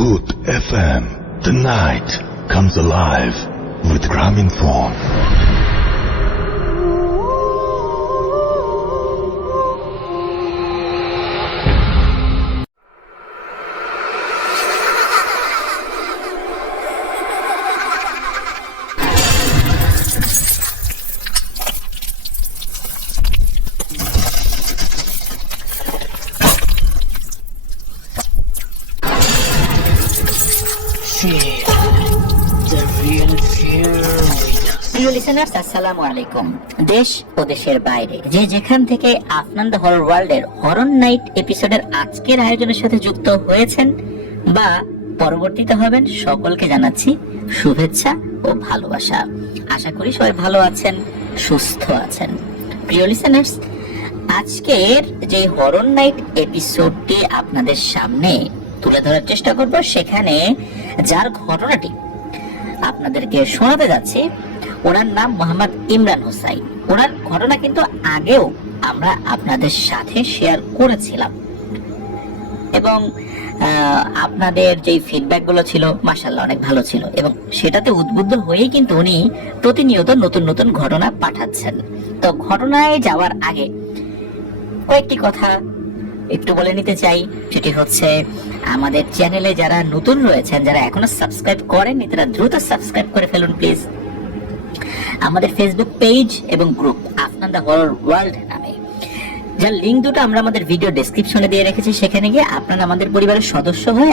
Bhoot FM. The night comes alive with Graminphone. প্রিয় listeners, আসসালামু আলাইকুম। দেশ ও দেশের বাইরে যে যেখান থেকে আফনান দ্য হরর ওয়ার্ল্ডের হরর নাইট এপিসোডের আজকের আয়োজনের সাথে যুক্ত হয়েছেন বা পরবর্তীতে হবেন, সকলকে জানাচ্ছি শুভেচ্ছা ও ভালোবাসা। আশা করি সবাই ভালো আছেন, সুস্থ আছেন। প্রিয় লিসেনার্স, আজকের যে হরর নাইট এপিসোডটি আপনাদের সামনে তুলে ধরার চেষ্টা করব, সেখানে যার ঘটনাটি আপনাদেরকে শোনাতে যাচ্ছি, ওনার নাম মোহাম্মদ ইমরান হোসাইন। ওনার ঘটনা কিন্তু আগেও আমরা আপনাদের সাথে শেয়ার করেছিলাম এবং আপনাদের যে ফিডব্যাক গুলো ছিল মাশাআল্লাহ অনেক ভালো ছিল, এবং সেটাতে উদ্বুদ্ধ হয়েই কিন্তু উনি প্রতিনিয়ত নতুন নতুন ঘটনা পাঠাচ্ছেন। তো ঘটনায় যাওয়ার আগে কয়েকটি কথা একটু বলে নিতে চাই। সেটি হচ্ছে, আমাদের চ্যানেলে যারা নতুন রয়েছেন, যারা এখনো সাবস্ক্রাইব করেননি, তারা দ্রুত সাবস্ক্রাইব করে ফেলুন প্লিজ। আমাদের ফেসবুক পেজ এবং group Afnan the horror world নামে, যার লিঙ্ক দুটো আমরা আমাদের ভিডিও ডেসক্রিপশনে দিয়ে রেখেছি। সেখানে গিয়ে আপনারা আমাদের পরিবারের সদস্য হয়ে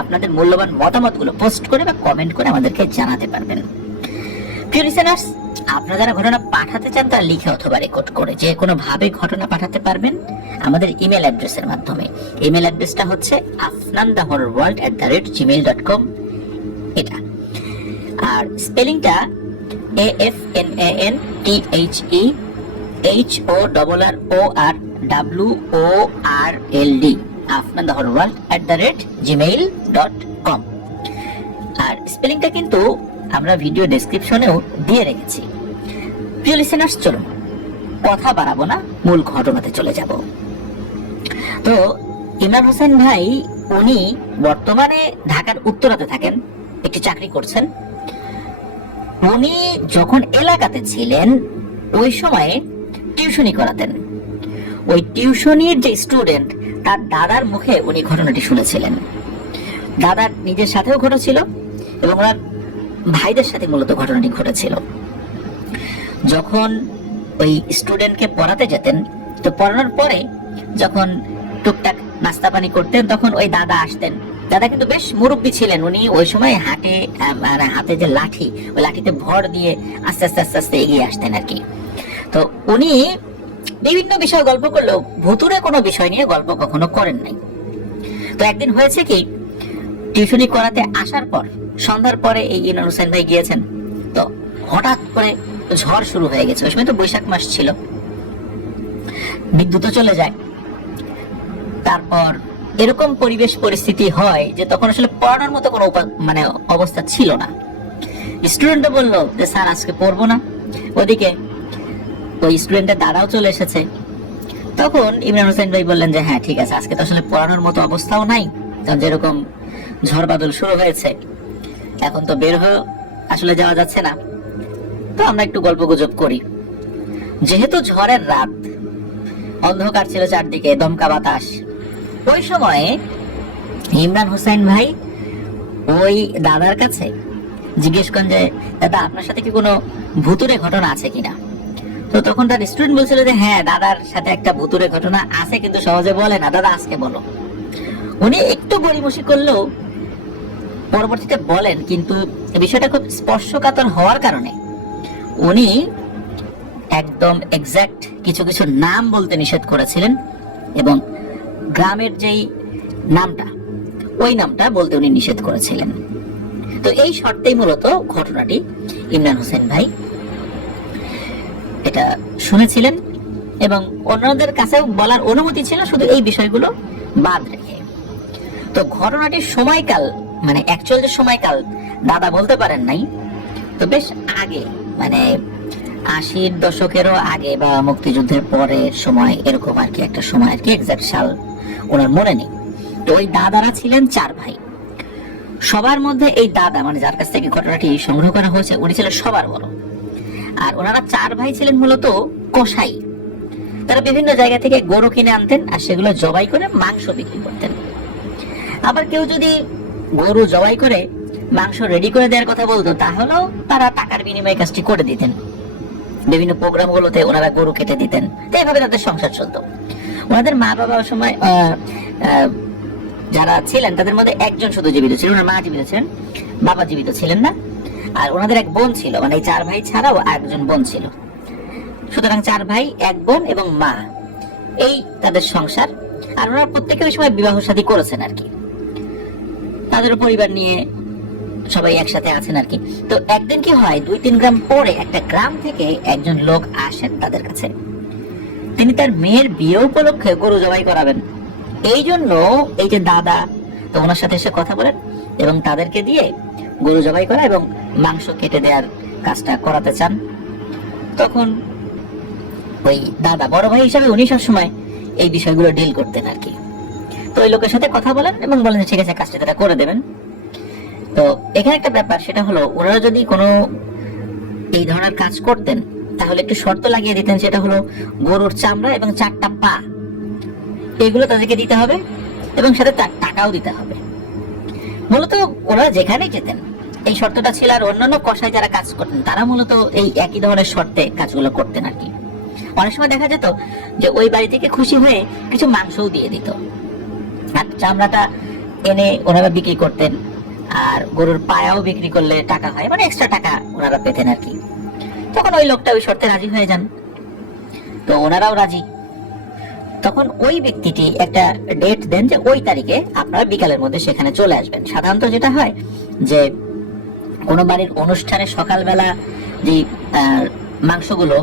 আপনাদের মূল্যবান মতামতগুলো পোস্ট করে বা কমেন্ট করে আমাদেরকে জানাতে পারবেন। প্রিয় লিসেনার্স, আপনারা যারা ঘটনা পাঠাতে চান তারা লিখে অথবা রেকর্ড করে যে কোনো ভাবে ঘটনা পাঠাতে পারবেন আমাদের ইমেল অ্যাড্রেসের মাধ্যমে। ইমেল অ্যাড্রেসটা হচ্ছে afnanthehorrorworld@gmail.com। এটা আর স্পেলিংটা AFNANTHEHORRORWORLD, afnanthehorrorworld@gmail.com। আর স্পেলিংটা কিন্তু আমরা ভিডিও ডেসক্রিপশনেও দিয়ে রেখেছি। প্রিয় লিসেনার্স, চলুন কথা বাড়াবো না, মূল ঘটনাতে চলে যাব। তো ইমরান হোসেন ভাই, উনি বর্তমানে ঢাকার উত্তরাতে থাকেন, একটি চাকরি করছেন। উনি যখন এলাকাতে ছিলেন ওই সময়ে টিউশনি করাতেন। ওই টিউশনির যে স্টুডেন্ট, তার দাদার মুখে উনি ঘটনাটি শুনেছিলেন। দাদার নিজের সাথেও ঘটেছিল এবং ওনার ভাইদের সাথে মূলত ঘটনাটি ঘটেছিল। যখন ওই স্টুডেন্টকে পড়াতে যেতেন, তো পড়ানোর পরে যখন টুকটাক নাস্তা পানি করতেন, তখন ওই দাদা আসতেন। দাদা কিন্তু বেশ মুরব্বী ছিলেন। উনি ওই সময় হাতে যে লাঠি, ওই লাঠিতে ভর দিয়ে আস্তে আস্তে আস্তে আস্তে এগিয়ে আসতেন আর কি। তো উনি বিভিন্ন বিষয় গল্প করলেও ভুতুরে কোনো বিষয় নিয়ে গল্প কখনো করেন নাই। তো একদিন হয়েছে কি, টিউশনি করাতে আসার পর সন্ধ্যার পরে এই ইমরান হোসেন ভাই গিয়েছেন। তো হঠাৎ করে ঝড় শুরু হয়ে গেছে। ওই সময় তো বৈশাখ মাস ছিল, বিদ্যুৎ চলে যায়। তারপর এরকম পরিবেশ পরিস্থিতি হয় যে তখন আসলে পড়ানোর মতো কোনো অবস্থা ছিল না। স্টুডেন্টও বললো যে স্যার আজকে পড়বো না। ওদিকে ওই স্টুডেন্টের দাদাও চলে এসেছে। তখন ইমরান হোসেন ভাই বললেন যে হ্যাঁ ঠিক আছে, আজকে তো আসলে পড়ানোর মতো অবস্থাও নাই, কারণ যেরকম ঝড় বাদল শুরু হয়েছে, এখন তো বের হয়ে আসলে যাওয়া যাচ্ছে না। তো আমরা একটু গল্প গুজব করি। যেহেতু ঝড়ের রাত, অন্ধকার ছিল চারদিকে, দমকা বাতাস। ওই সময়ে ইমরান হোসেন ভাই ওই দাদার কাছে জিজ্ঞেস করেন যে দাদা, আপনার সাথে কি কোনো ভুতুরে ঘটনা আছে কিনা? তো তখন তার স্টুডেন্ট বলছিল যে হ্যাঁ, দাদার সাথে একটা ভুতুরে ঘটনা আছে, কিন্তু সহজে বলে না, দাদা আজকে বলো। উনি একটু গড়িমসি করলেও পরবর্তীতে বলেন, কিন্তু বিষয়টা খুব স্পর্শকাতর হওয়ার কারণে উনি একদম এক্সাক্ট কিছু কিছু নাম বলতে নিষেধ করেছিলেন এবং গ্রামের যেই নামটা, ওই নামটা বলতে উনি নিষেধ করেছিলেন। তো এই শর্তেই মূলত ঘটনাটি ইমরান হোসেন ভাই এটা শুনেছিলেন এবং অন্যদের কাছেও বলার অনুমতি ছিল, শুধু এই বিষয়গুলো বাদ রেখে। তো ঘটনাটির সময়কাল, অ্যাকচুয়াল যে সময়কাল দাদা বলতে পারেন নাই, তো বেশ আগে, 80-র দশকেরও আগে বা মুক্তিযুদ্ধের পরের সময়, এরকম আর কি একটা সময় আর কি, এক্সাক্ট সাল ওনার মনে নেই। তো ওই দাদারা ছিলেন 4 ভাই। সবার মধ্যে এই দাদা, মানে যার কাছ থেকে ঘটনাটি সংগ্রহ করা হয়েছে, উনি ছিলেন সবার বড়। আর ওনারা 4 ভাই ছিলেন মূলত কসাই। তারা বিভিন্ন জায়গা থেকে গরু কিনে আনতেন আর সেগুলো জবাই করে মাংস বিক্রি করতেন। আবার কেউ যদি গরু জবাই করে মাংস রেডি করে দেওয়ার কথা বলতো, তাহলেও তারা টাকার বিনিময়ে কাজটি করে দিতেন। বিভিন্ন প্রোগ্রামগুলোতে ওনারা গরু কেটে দিতেন। তো এইভাবে তাদের সংসার চলতো। ওনাদের মা বাবা ওই সময় যারা ছিলেন তাদের মধ্যে একজন শুধু জীবিত ছিলেন, ওনার মা জীবিত ছিলেন, বাবা জীবিত ছিলেন না। আর ওনাদের এক বোন ছিল, মানে এই 4 ভাই ছাড়াও একজন বোন ছিল। সুতরাং 4 ভাই, 1 বোন এবং মা, এই তাদের সংসার। আর ওনারা প্রত্যেকে ওই সময় বিবাহ শাদী করেছেন আর কি, তাদের পরিবার নিয়ে সবাই একসাথে আছেন আর কি। তো একদিন কি হয়, 2-3 গ্রাম পরে একটা গ্রাম থেকে একজন লোক আসেন তাদের কাছে। তিনি তার মেয়ের বিয়ে উপলক্ষে গরু জবাই করাবেন। এই জন্য এই যে দাদা, তো ওনার সাথে এসে কথা বলেন এবং তাদেরকে দিয়ে গরু জবাই করা এবং মাংস কেটে দেওয়ার কাজটা করাতে চান। তখন ওই দাদা, বড় ভাই হিসাবে উনি সবসময় এই বিষয়গুলো ডিল করতেন আর কি। তো ওই লোকের সাথে কথা বলেন এবং বলেন ঠিক আছে, কাজটা তারা করে দেবেন। তো এখানে একটা ব্যাপার, সেটা হলো ওনারা যদি কোনো এই ধরনের কাজ করতেন তাহলে একটু শর্ত লাগিয়ে দিতেন, সেটা হলো গরুর চামড়া এবং 4টা পা এগুলো তাদেরকে দিতে হবে এবং সাথে তার টাকাও দিতে হবে। মূলত ওনারা যেখানেই যেতেন এই শর্তটা ছিল। আর অন্যান্য কসাই যারা কাজ করতেন তারা মূলত এই একই ধরনের শর্তে কাজগুলো করতেন আর কি। অনেক সময় দেখা যেত যে ওই বাড়ি থেকে খুশি হয়ে কিছু মাংসও দিয়ে দিত, আর চামড়াটা এনে ওনারা বিক্রি করতেন। আর গরুর পায়াও বিক্রি করলে টাকা হয়, মানে এক্সট্রা টাকা ওনারা পেতেন আর কি। তখন ওই লোকটা ওই শর্তে রাজি হয়ে যান, তো ওনারাও রাজি। তখন ওই ব্যক্তিটি একটা ডেট দেন যে ওই তারিখে আপনারা বিকালের মধ্যে সেখানে চলে আসবেন। সাধারণত যেটা হয় যে কোনো বাড়ির অনুষ্ঠানে সকালবেলা যে মাংসগুলো,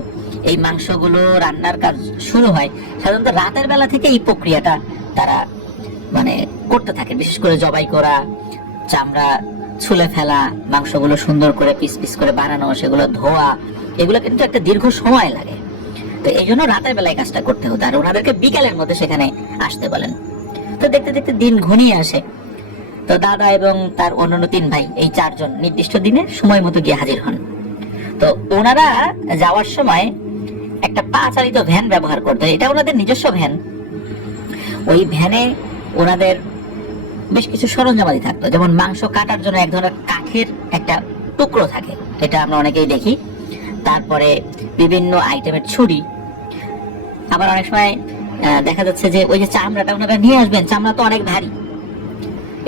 এই মাংসগুলো রান্নার কাজ শুরু হয় সাধারণত রাতের বেলা থেকে। এই প্রক্রিয়াটা তারা মানে করতে থাকে, বিশেষ করে জবাই করা, চামড়া ছুলে ফেলা, মাংসগুলো সুন্দর করে পিস পিস করে বানানো, সেগুলো ধোয়া, এগুলো কিন্তু একটা দীর্ঘ সময় লাগে। তো এই জন্য রাতের বেলায় কাজটা করতে হতো, আর ওনাদেরকে বিকালের মধ্যে সেখানে আসতে বলেন। তো দেখতে দেখতে দিন ঘনিয়ে আসে। তো দাদা এবং তার অন্যান্য 3 ভাই, এই 4 জন নির্দিষ্ট দিনে সময় মতো গিয়ে হাজির হন। তো ওনারা যাওয়ার সময় একটা পা চালিত ভ্যান ব্যবহার করতেন, এটা ওনাদের নিজস্ব ভ্যান। ওই ভ্যানে ওনাদের বেশ কিছু সরঞ্জামাদি থাকতো, যেমন মাংস কাটার জন্য এক ধরনের কাঠের একটা টুকরো থাকে, এটা আমরা অনেকেই দেখি। তারপরে বিভিন্ন আইটেমের ছুরি। আবার অনেক সময় দেখা যাচ্ছে যে ওই যে চামড়াটা ওনারা নিয়ে আসবেন, চামড়া তো অনেক ভারী,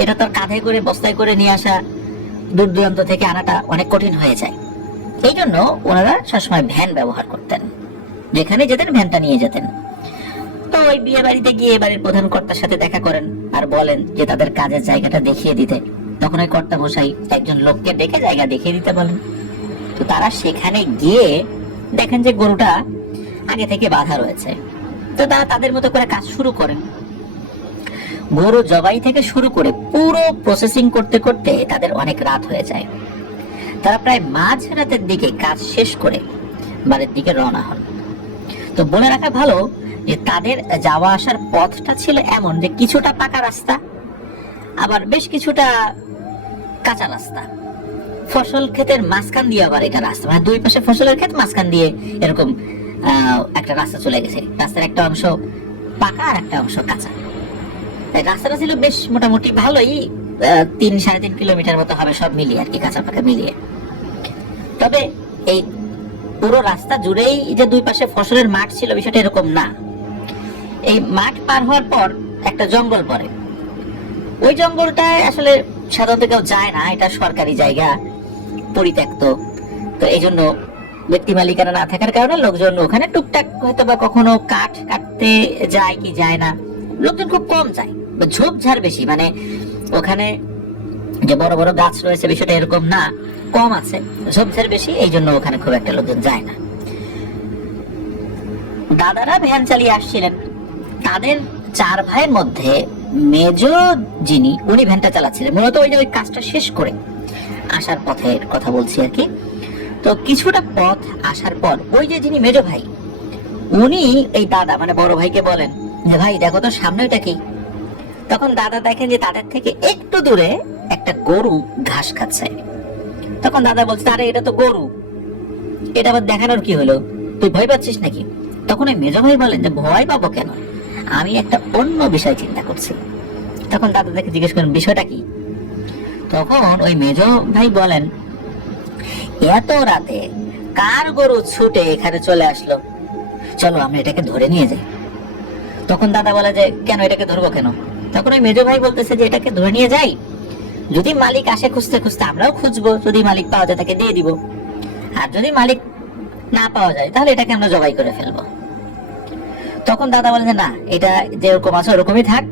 এটা তো কাঁধে করে বস্তায় করে নিয়ে আসা, দূর দূরান্ত থেকে আনাটা অনেক কঠিন হয়ে যায়। এই জন্য ওনারা সবসময় ভ্যান ব্যবহার করতেন, যেখানে যেতেন ভ্যানটা নিয়ে যেতেন। তো ওই বিয়ে বাড়িতে গিয়ে বাড়ির প্রধান কর্তার সাথে দেখা করেন আর বলেন যে তাদের কাজের জায়গাটা দেখিয়ে দিতে। তখন ওই কর্তা মশাই একজন লোককে ডেকে জায়গা দেখিয়ে দিতে বলেন। তো তারা সেখানে গিয়ে দেখেন যে গরুটা আগে থেকে বাঁধা রয়েছে। তো তারা তাদের মতো করে কাজ শুরু করেন। গরু জবাই থেকে শুরু করে পুরো প্রসেসিং করতে করতে তাদের অনেক রাত হয়ে যায়। তারা প্রায় মাঝরাতের দিকে কাজ শেষ করে বাড়ির দিকে রওনা হন। তো বলে রাখা ভালো যে তাদের যাওয়া আসার পথটা ছিল এমন যে কিছুটা পাকা রাস্তা, আবার বেশ কিছুটা কাঁচা রাস্তা। ফসল ক্ষেতের মাঝখান দিয়ে আবার এটা রাস্তা, মানে 2 পাশে ফসলের ক্ষেত, মাঝখান দিয়ে এরকম একটা রাস্তা চলে গেছে। রাস্তার একটা অংশ পাকা আর একটা অংশ কাঁচা। রাস্তাটা ছিল বেশ মোটামুটি ভালোই, 3-3.5 কিলোমিটার মতো হবে সব মিলিয়ে আর কি, কাঁচা পাকা মিলিয়ে। তবে এই পুরো রাস্তা জুড়েই যে 2 পাশে ফসলের মাঠ ছিল বিষয়টা এরকম না। এই মাঠ পার হওয়ার পর একটা জঙ্গল পড়ে। ওই জঙ্গলটায় আসলে সাধারণত কেউ যায় না, এটা সরকারি জায়গা, পরিত্যক্ত। তো এই জন্য ব্যক্তি মালিকানা না থাকার কারণে লোকজন ওখানে টুকটাক হয়তো বা কখনো কাঠ কাটতে যায় কি যায় না, লোকজন খুব কম যায়। ঝোপঝাড় বেশি, মানে ওখানে যে বড় বড় গাছ রয়েছে বিষয়টা এরকম না, কম আছে, ঝোপঝাড় বেশি, এই জন্য ওখানে খুব একটা লোকজন যায় না। দাদারা ভ্যান চালিয়ে আসছিলেন। তাদের 4 ভাইয়ের মধ্যে মেজো যিনি, উনি ভ্যানটা চালাচ্ছিলেন। মূলত ওই যে ওই কাজটা শেষ করে আসার পথের কথা বলছি আর কি। তো কিছুটা পথ আসার পর ওই যে যিনি মেজো ভাই, উনি এই দাদা মানে বড় ভাইকে বলেন যে ভাই দেখো তো সামনে ওইটা কি। তখন দাদা দেখেন যে তাদের থেকে একটু দূরে একটা গরু ঘাস খাচ্ছে। তখন দাদা বলছে, আরে এটা তো গরু, এটা আবার দেখানোর কি হলো, তুই ভয় পাচ্ছিস নাকি? তখন ওই মেজ ভাই বলেন যে ভয় পাবো কেন, আমি একটা অন্য বিষয় চিন্তা করছি। তখন দাদা দেখে জিজ্ঞেস করেন, বিষয়টা কি? তখন ওই মেজ ভাই বলেন, এত রাতে কার গরু ছুটে এখানে চলে আসলো, চলো আমরা এটাকে ধরে নিয়ে যাই। তখন দাদা বলে যে কেন, এটাকে ধরবো কেন? তখন ওই মেজ ভাই বলতেছে যে এটাকে ধরে নিয়ে যাই, যদি মালিক আসে খুঁজতে খুঁজতে আমরাও খুঁজবো, যদি মালিক পাওয়া যায় তাকে দিয়ে দিব, আর যদি মালিক না পাওয়া যায় তাহলে এটাকে আমরা জবাই করে ফেলবো। তখন দাদা বলে যে না, এটা যেরকম আছে ওরকমই থাক,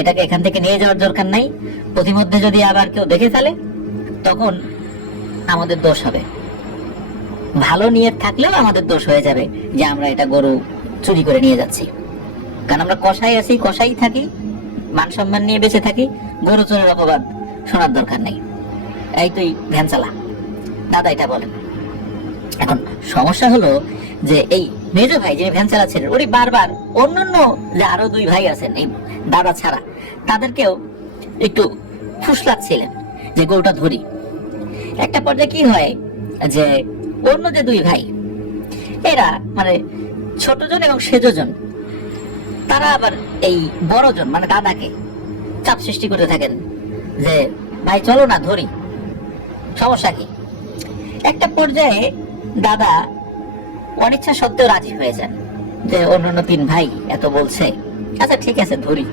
এটাকে এখান থেকে নিয়ে যাওয়ার দরকার নাই, প্রতিমধ্যে যদি আবার কেউ দেখে ফেলে তখন আমাদের দোষ হবে, ভালো নিয়ত থাকলেও আমাদের দোষ হয়ে যাবে যে আমরা এটা গরু চুরি করে নিয়ে যাচ্ছি। কারণ আমরা কসাই আছি, কসাই থাকি, মান সম্মান নিয়ে বেঁচে থাকি, গরু চোরের অপবাদ শোনার দরকার নেই, এই তুই ভ্যান চালা। দাদা এটা বলেন। এখন সমস্যা হলো যে এই মেজ ভাই যিনি ভ্যান চালাচ্ছিলেন উনি বারবার অন্যান্য যে আরো দুই ভাই আছেন এই দাদা ছাড়া তাদেরকেও একটু ফুসলাচ্ছিলেন যে গরুটা ধরি। একটা পর্যায়ে কি হয় যে অন্য যে দুই ভাই এরা মানে ছোটজন এবং সেজজন তারা আবার এই বড়জন মানে দাদাকে চাপ সৃষ্টি করতে থাকেন যে ভাই চলো না ধরি, সমস্যা কি? একটা পর্যায়ে দাদা অনিচ্ছা সত্ত্বেও রাজি হয়ে যান যে অন্যান্য তিন ভাই এত বলছে, আচ্ছা ঠিক আছে ধরি।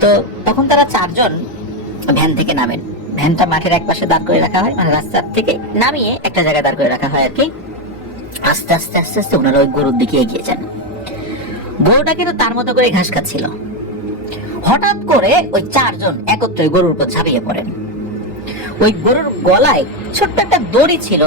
তো তখন তারা চারজন ভ্যান থেকে নামেন। ভ্যানটা মাঠের এক পাশে দাঁড় করে রাখা হয়, মানে রাস্তার থেকে নামিয়ে একটা জায়গায় দাঁড় করে রাখা হয় আর কি। আস্তে আস্তে আস্তে আস্তে ওনারা ওই গরুর দিকে এগিয়ে যান। গরুটা কিন্তু তার মতো করে ঘাস খাচ্ছিল। হঠাৎ করে ওই চারজন একত্রে গরুর উপর ঝাঁপিয়ে পড়েন। ওই গরুর গলায় ছোট্ট একটা দড়ি ছিল,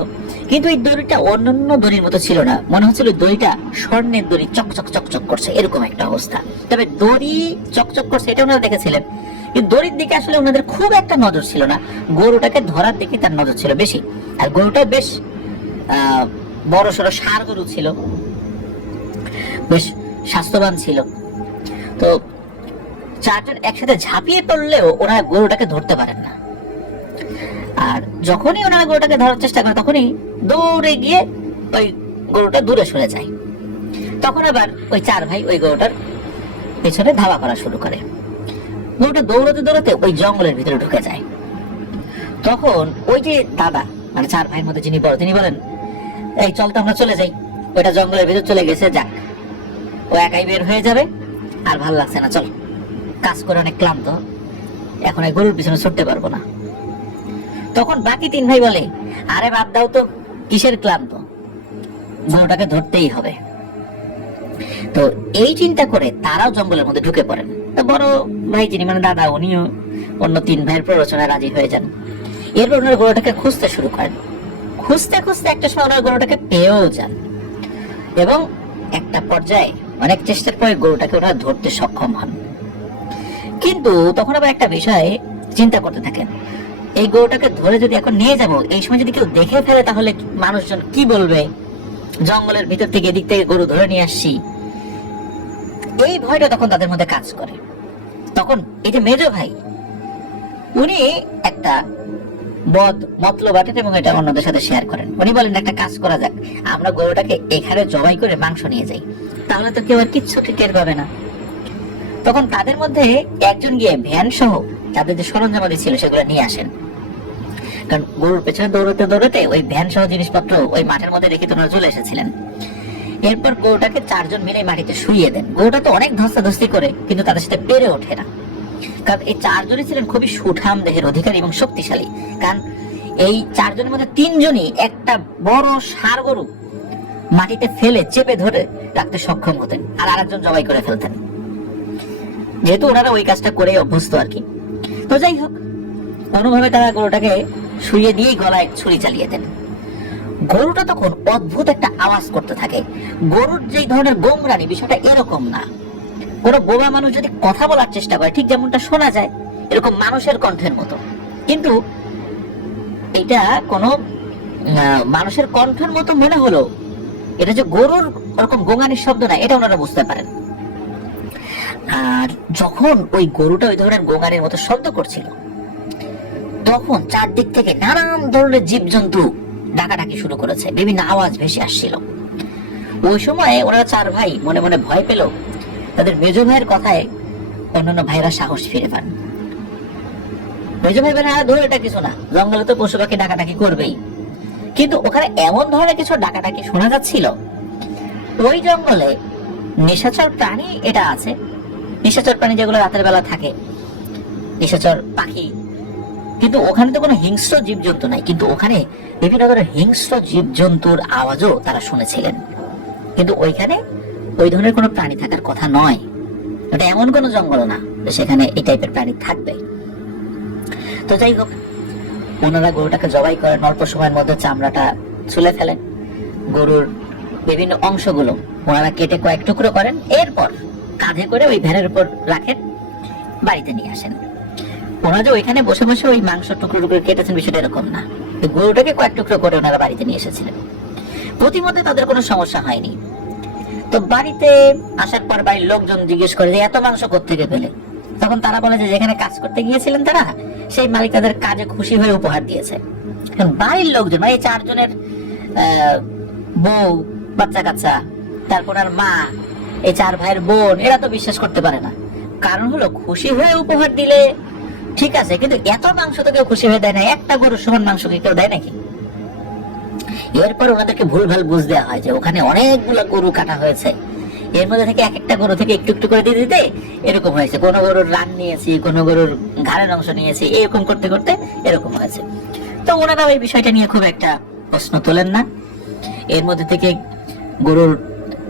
কিন্তু এই দড়িটা অন্যান্য দড়ির মতো ছিল না, মনে হচ্ছিল দড়িটা স্বর্ণের দড়ি, চকচক চকচক করছে এরকম একটা অবস্থা। তবে দড়ি চকচক করছে এটা ওনারা দেখেছিলেন, কিন্তু দড়ির দিকে আসলে ওনাদের খুব একটা নজর ছিল না, গরুটাকে ধরার দিকে তার নজর ছিল বেশি। আর গরুটা বেশ বড় সড়ো ষাঁড় গরু ছিল, বেশ স্বাস্থ্যবান ছিল। তো চারজন একসাথে ঝাঁপিয়ে পড়লেও ওনারা গরুটাকে ধরতে পারেন না। আর যখনই ওনারা গরুটাকে ধরার চেষ্টা করে তখনই দৌড়ে গিয়ে ওই গরুটা দূরে সরে যায়। তখন আবার ওই চার ভাই ওই গরুটার পেছনে ধাওয়া করা শুরু করে। গরুটা দৌড়াতে দৌড়াতে ওই জঙ্গলের ভিতরে ঢুকে যায়। তখন ওই যে দাদা মানে চার ভাইয়ের মধ্যে যিনি বড় তিনি বলেন, এই চল তো আমরা চলে যাই, ওইটা জঙ্গলের ভিতর চলে গেছে, যাক ও একাই বের হয়ে যাবে, আর ভালো লাগছে না, চল কাজ করে অনেক ক্লান্ত, এখন এই গরুর পিছনে ছুটতে পারবো না। তখন বাকি তিন ভাই বলে, আরে বাদ দাও তো, কিসের ক্লান্ত, গরুটাকে ধরতেই হবে। তো এই চিন্তা করে তারাও জঙ্গলের মধ্যে ঢুকে পড়েন। তো বড় ভাই যিনি মানে দাদা উনিও অন্য তিন ভাইয়ের প্ররোচনায় রাজি হয়ে যান। এরপর ওনার গরুটাকে খুঁজতে শুরু করেন। খুঁজতে খুঁজতে একটা সময় ওনার গরুটাকে পেয়েও যান এবং একটা পর্যায়ে অনেক চেষ্টার পরে গরুটাকে ওনারা ধরতে সক্ষম হন। কিন্তু তখন আবার একটা বিষয় চিন্তা করতে থাকেন, এই গরুটাকে ধরে যদি এখন নিয়ে যাবো, এই সময় যদি কেউ দেখে ফেলে তাহলে মানুষজন কি বলবে, জঙ্গলের ভিতর থেকে এদিক থেকে গরু ধরে নিয়ে আসছি, এই ভয়টা তখন তাদের মধ্যে কাজ করে। তখন এই যে মেজ ভাই উনি একটা বদ মতলব আটেন এবং এটা অন্যদের সাথে শেয়ার করেন। উনি বলেন একটা কাজ করা যাক, আমরা গরুটাকে এখানে জবাই করে মাংস নিয়ে যাই, তাহলে তো কেউ আর কিচ্ছু টের পাবে না। তখন তাদের মধ্যে একজন গিয়ে ভ্যান সহ তাদের যে সরঞ্জামাদি ছিল সেগুলো নিয়ে আসেন, কারণ গরুর পেছনে দৌড়াতে দৌড়াতে ওই ভ্যান সহ জিনিসপত্র ওই মাঠের মধ্যে রেখে তোমরা চলে এসেছিলেন। এরপর গরুটাকে চারজন মিলে মাটিতে শুইয়ে দেন। গরুটা তো অনেক ধস্তাধস্তি করে কিন্তু তাদের সাথে পেরে ওঠে না, কারণ এই চারজনই ছিলেন খুবই সুঠাম দেহের অধিকারী এবং শক্তিশালী। কারণ এই চারজনের মধ্যে তিনজনই একটা বড় ষাঁড় গরু মাটিতে ফেলে চেপে ধরে রাখতে সক্ষম হতেন, আর আরেকজন জবাই করে ফেলতেন, যেহেতু ওনারা ওই কাজটা করে অভ্যস্ত আর কি। তো যাই হোক, কোনোভাবে তারা গরুটাকে শুইয়ে দিয়েই গলায় ছুরি চালিয়ে দেন। গরুটা তখন অদ্ভুত একটা আওয়াজ করতে থাকে। গরুর যেই ধরনের গোমরানি বিষয়টা এরকম না, কোনো বোবা মানুষ যদি কথা বলার চেষ্টা করে ঠিক যেমনটা শোনা যায় এরকম মানুষের কণ্ঠের মতো, কিন্তু এটা কোনো মানুষের কণ্ঠের মতো মনে হলো এটা যে গরুর ওরকম গোঙানির শব্দ না, এটা ওনারা বুঝতে পারেন। আর যখন ওই গরুটা ওই ধরনের গোঙারের মতো শব্দ করছিল, তখন চারদিক থেকে নানান ধরনের জীবজন্তু ডাকাডাকি শুরু করেছে, বিভিন্ন আওয়াজ ভেসে আসছিল। ওই সময় ওনারা চার ভাই মনে মনে ভয় পেল। তাদের মেজ ভাইয়ের কথায় অন্যান্য ভাইরা সাহস ফিরে পান। মেজ ভাই বলেন, ধরে এটা কিছু না, জঙ্গলে তো পশু পাখি ডাকাডাকি করবেই। কিন্তু ওখানে এমন ধরনের কিছু ডাকাডাকি শোনা যাচ্ছিল, ওই জঙ্গলে নিশাচর প্রাণী এটা আছে, নিশাচর প্রাণী যেগুলো রাতের বেলা থাকে, নিশাচর পাখি, কিন্তু ওখানে তো কোনো হিংস্র জীবজন্তু নাই। কিন্তু ওখানে বিভিন্ন ধরনের হিংস্র জীবজন্তুর আওয়াজও তারা শুনেছিলেন। কিন্তু ওইখানে ওই ধরনের কোনো প্রাণী থাকার কথা নয়। ওটা এমন কোনো জঙ্গল না যে সেখানে এই টাইপের প্রাণী থাকবে। তো যাই হোক, ওনারা গরুটাকে জবাই করেন, অল্প সময়ের মধ্যে চামড়াটা ছুলে ফেলেন, গরুর বিভিন্ন অংশগুলো ওনারা কেটে কয়েক টুকরো করেন, এরপর কাঁধে করে ওই ভ্যানের উপর রাখেন, বাড়িতে নিয়ে আসেন। ওনারা যে ওইখানে বসে বসে ওই মাংস টুকরো টুকরো কেটেছেন বিষয়টা এরকম না, গরুটাকে কয়েক টুকরো করে ওনারা বাড়িতে নিয়ে এসেছিলেন। প্রতিমধ্যে তাদের কোনো সমস্যা হয়নি। তো বাড়িতে আসার পর বাড়ির লোকজন জিজ্ঞেস করে যে এত মাংস কোত্থেকে পেলে? তখন তারা বলে যে যেখানে কাজ করতে গিয়েছিলেন তারা, সেই মালিক তাদের কাজে খুশি হয়ে উপহার দিয়েছে। বাড়ির লোকজন মানে এই চারজনের বউ, বাচ্চা কাচ্চা, তারপর আর মা, এই চার ভাইয়ের বোন, এরা তো বিশ্বাস করতে পারে না। কারণ হলো, খুশি হয়ে উপহার দিলে ঠিক আছে, কিন্তু এত মাংস তো কেউ খুশি হয়ে দেয় না। একটা গরুর সমান মাংস কি কেউ দেয় নাকি? এরপর ওনাদেরকে ভুলভাল বুঝ দেওয়া হয় যে ওখানে অনেকগুলো গরু কাটা হয়েছে, এর মধ্যে থেকে এক একটা গরু থেকে একটু একটু করে দিয়ে দিতে এরকম হয়েছে। কোনো গরুর রান নিয়েছি, কোনো গরুর ঘাড়ের অংশ নিয়েছি, এরকম করতে করতে এরকম হয়েছে। তো ওনারা ওই বিষয়টা নিয়ে খুব একটা প্রশ্ন তোলেন না। এর মধ্যে থেকে গরুর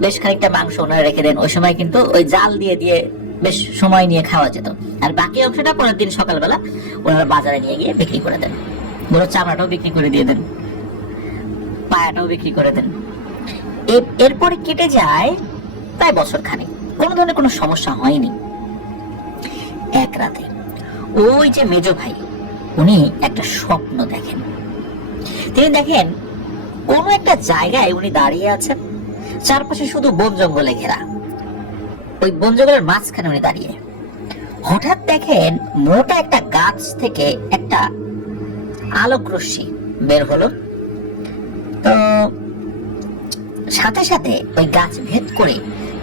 বেশ খানিকটা মাংস ওনারা রেখে দেন। ওই সময় কিন্তু ওই জাল দিয়ে দিয়ে বেশ সময় নিয়ে খাওয়া যেত। আর বাকি অংশটা পরের দিন সকালবেলা ওনারা বাজারে নিয়ে গিয়ে বিক্রি করে দেন। গরুর চামড়াটাও বিক্রি করে দিয়ে দেন, পায়াটাও বিক্রি করে দেন। এরপরে কেটে যায় প্রায় বছর খানেক, কোনো ধরনের কোনো সমস্যা হয়নি। এক রাতে ওই যে মেজ ভাই, উনি একটা স্বপ্ন দেখেন। তিনি দেখেন কোন একটা জায়গায় উনি দাঁড়িয়ে আছেন, চারপাশে শুধু বন জঙ্গলে ঘেরা। ওই বন জঙ্গলের মাঝখানে উনি দাঁড়িয়ে, হঠাৎ দেখেন মোটা একটা গাছ থেকে একটা আলোক রশ্মি বের হলো। তো সাথে সাথে ওই গাছ ভেদ করে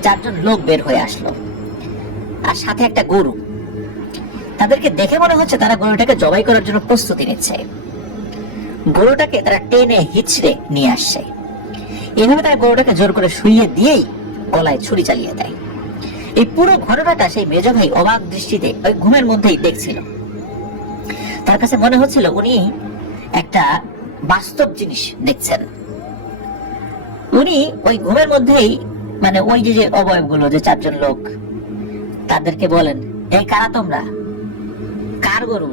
চারজন লোক বের হয়ে আসলো, আর সাথে একটা গরু। তাদেরকে দেখে মনে হচ্ছে তারা গরুটাকে জবাই করার জন্য প্রস্তুতি নিচ্ছে। গরুটাকে তারা টেনে হিচড়ে নিয়ে আসছে। এভাবে তারা গরুটাকে জোর করে শুইয়ে দিয়েই গলায় ছুরি চালিয়ে দেয়। এই পুরো ঘটনাটা সেই মেজ ভাই অবাক দৃষ্টিতে ওই ঘুমের মধ্যেই দেখছিল। তার কাছে মনে হচ্ছিল উনি একটা বাস্তব জিনিস দেখছেন। উনি ওই ঘুমের মধ্যেই মানে ওই যে অবয়বগুলো, যে চারজন লোক, তাদেরকে বলেন, এই কারা তোমরা? কার গরু?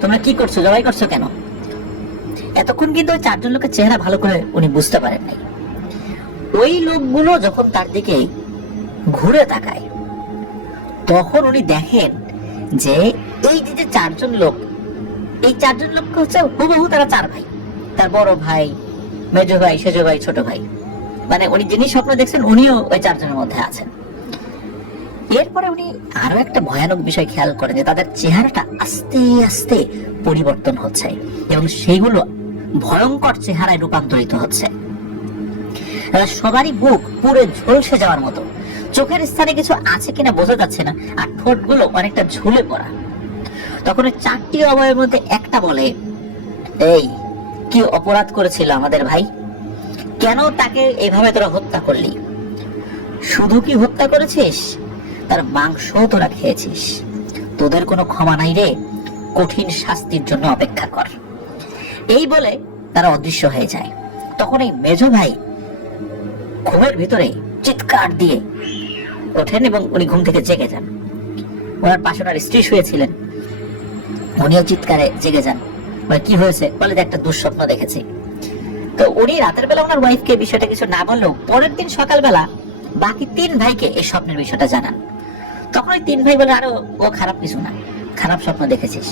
তোমরা কি করছো? জবাই করছো কেন? এতক্ষণ কিন্তু ওই চারজন লোকের চেহারা ভালো করে উনি বুঝতে পারেন নাই। ওই লোকগুলো যখন তার দিকে ঘুরে তাকায়, তখন উনি দেখেন যে এই যে চারজন লোক, এই চারজন লোক হচ্ছে হুবহু তারা চার ভাই। তার বড় ভাই, মেজ ভাই, সেজ ভাই, ছোট ভাই, মানে উনি যিনি স্বপ্ন দেখছেন উনিও ওই চারজনের মধ্যে আছেন। এরপরে উনি আরো একটা ভয়ানক বিষয় খেয়াল করেন যে তাদের চেহারাটা আস্তে আস্তে পরিবর্তন হচ্ছে এবং সেগুলো ভয়ঙ্কর চেহারায় রূপান্তরিত হচ্ছে। সবারই বুক পুরো ঝলসে যাওয়ার মতো, চোখের স্থানে কিছু আছে কিনা বোঝা যাচ্ছে না, আর ঠোঁটগুলো অনেকটা ঝুলে পড়া। তখন ওই চারটি অবয়বের মধ্যে একটা বলে, এই কি অপরাধ করেছিল আমাদের ভাই? কেন তাকে এভাবে তোরা হত্যা করলি? শুধু কি হত্যা করেছিস, তার মাংস তোরা খেয়েছিস। তোদের কোনো ক্ষমা নাই রে, কঠিন শাস্তির জন্য অপেক্ষা কর। এই বলে তারা অদৃশ্য হয়ে যায়। তখন এই মেজ ভাই ঘুমের ভিতরে চিৎকার দিয়ে ওঠেন এবং উনি ঘুম থেকে জেগে যান। ওনার পাশে ওনার স্ত্রী শুয়েছিলেন, উনিও চিৎকারে জেগে যান। কি হয়েছে? বলে যে একটা দুঃস্বপ্ন দেখেছি। তো উনি রাতের বেলা ওনার ওয়াইফকে বিষয়টা কিছু না বললেও পরের দিন সকালবেলা বাকি তিন ভাইকে এই স্বপ্নের বিষয়টা জানান। তখন ওই তিন ভাই বলে, আরো ও খারাপ কিছু না, খারাপ স্বপ্ন দেখেছিস।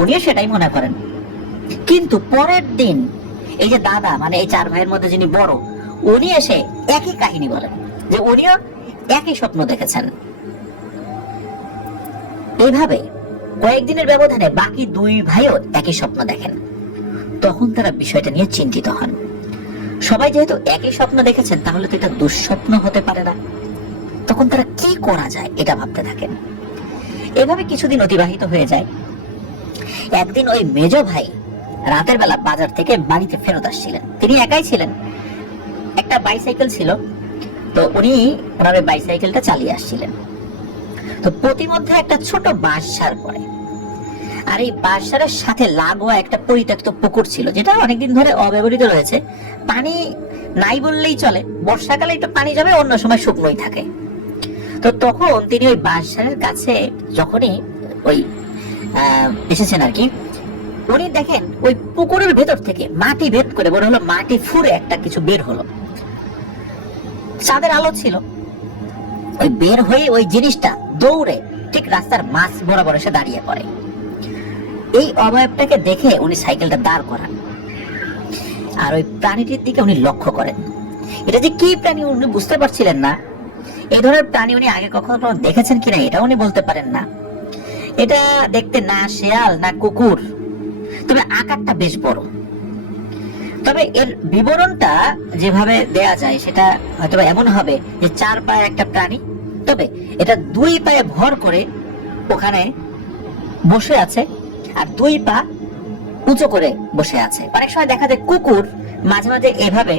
উনিও সেটাই মনে করেন। কিন্তু পরের দিন এই যে দাদা, মানে এই চার ভাইয়ের মধ্যে যিনি বড়, উনি এসে একই কাহিনী বলেন যে উনিও একই স্বপ্ন দেখেছেন। এইভাবে কয়েকদিনের ব্যবধানে বাকি দুই ভাইও একই স্বপ্ন দেখেন। তখন তারা বিষয়টা নিয়ে চিন্তিত হন। সবাই যেহেতু একই স্বপ্ন দেখেছেন, তাহলে তো এটা দুঃস্বপ্ন হতে পারে না। তখন তারা কি করা যায় এটা ভাবতে থাকেন। এভাবে কিছুদিন অতিবাহিত হয়ে যায়। একদিন ওই মেজ ভাই রাতের বেলা বাজার থেকে বাড়িতে ফেরত আসছিলেন। তিনি একাই ছিলেন, একটা বাইসাইকেল ছিল, তো উনি ওনার ওই বাইসাইকেলটা চালিয়ে আসছিলেন। তো প্রতিমধ্যে একটা ছোট বাঁশঝাড় পড়ে, আর এই বাঁশঝাড়ের সাথে লাগোয়া একটা পরিত্যক্ত পুকুর ছিল, যেটা অনেকদিন ধরে অব্যবহৃত রয়েছে। পানি নাই বললেই চলে, বর্ষাকালে একটু পানি যাবে, অন্য সময় শুকনোই থাকে। তো তখন তিনি ওই বাঁশঝাড়ের কাছে যখনই ওই এসেছেন আর কি, উনি দেখেন ওই পুকুরের ভেতর থেকে মাটি ভেদ করে, বড় হলো মাটি ফুঁড়ে একটা কিছু বের হলো। চাঁদের আলো ছিল, ওই বের হয়ে ওই জিনিসটা দৌড়ে ঠিক রাস্তার মাঝ বরাবর এসে দাঁড়িয়ে পড়ে। এই অবয়বটাকে দেখে উনি সাইকেলটা দাঁড় করান, আর ওই প্রাণীটির দিকে উনি লক্ষ্য করেন। এটা যে কি প্রাণী উনি বুঝতে পারছিলেন না। এই ধরনের প্রাণী উনি আগে কখনো দেখেছেন কিনা এটা উনি বলতে পারেন না। এটা দেখতে না শেয়াল না কুকুর, তবে আকারটা বেশ বড়। তবে এর বিবরণটা যেভাবে দেয়া যায় সেটা হয়তো এমন হবে যে 4 পায়ে একটা প্রাণী, তবে এটা 2 পায়ে ভর করে ওখানে বসে আছে, আর 2 পা উঁচু করে বসে আছে। অনেক সময় দেখা যায় কুকুর মাঝে মাঝে এভাবে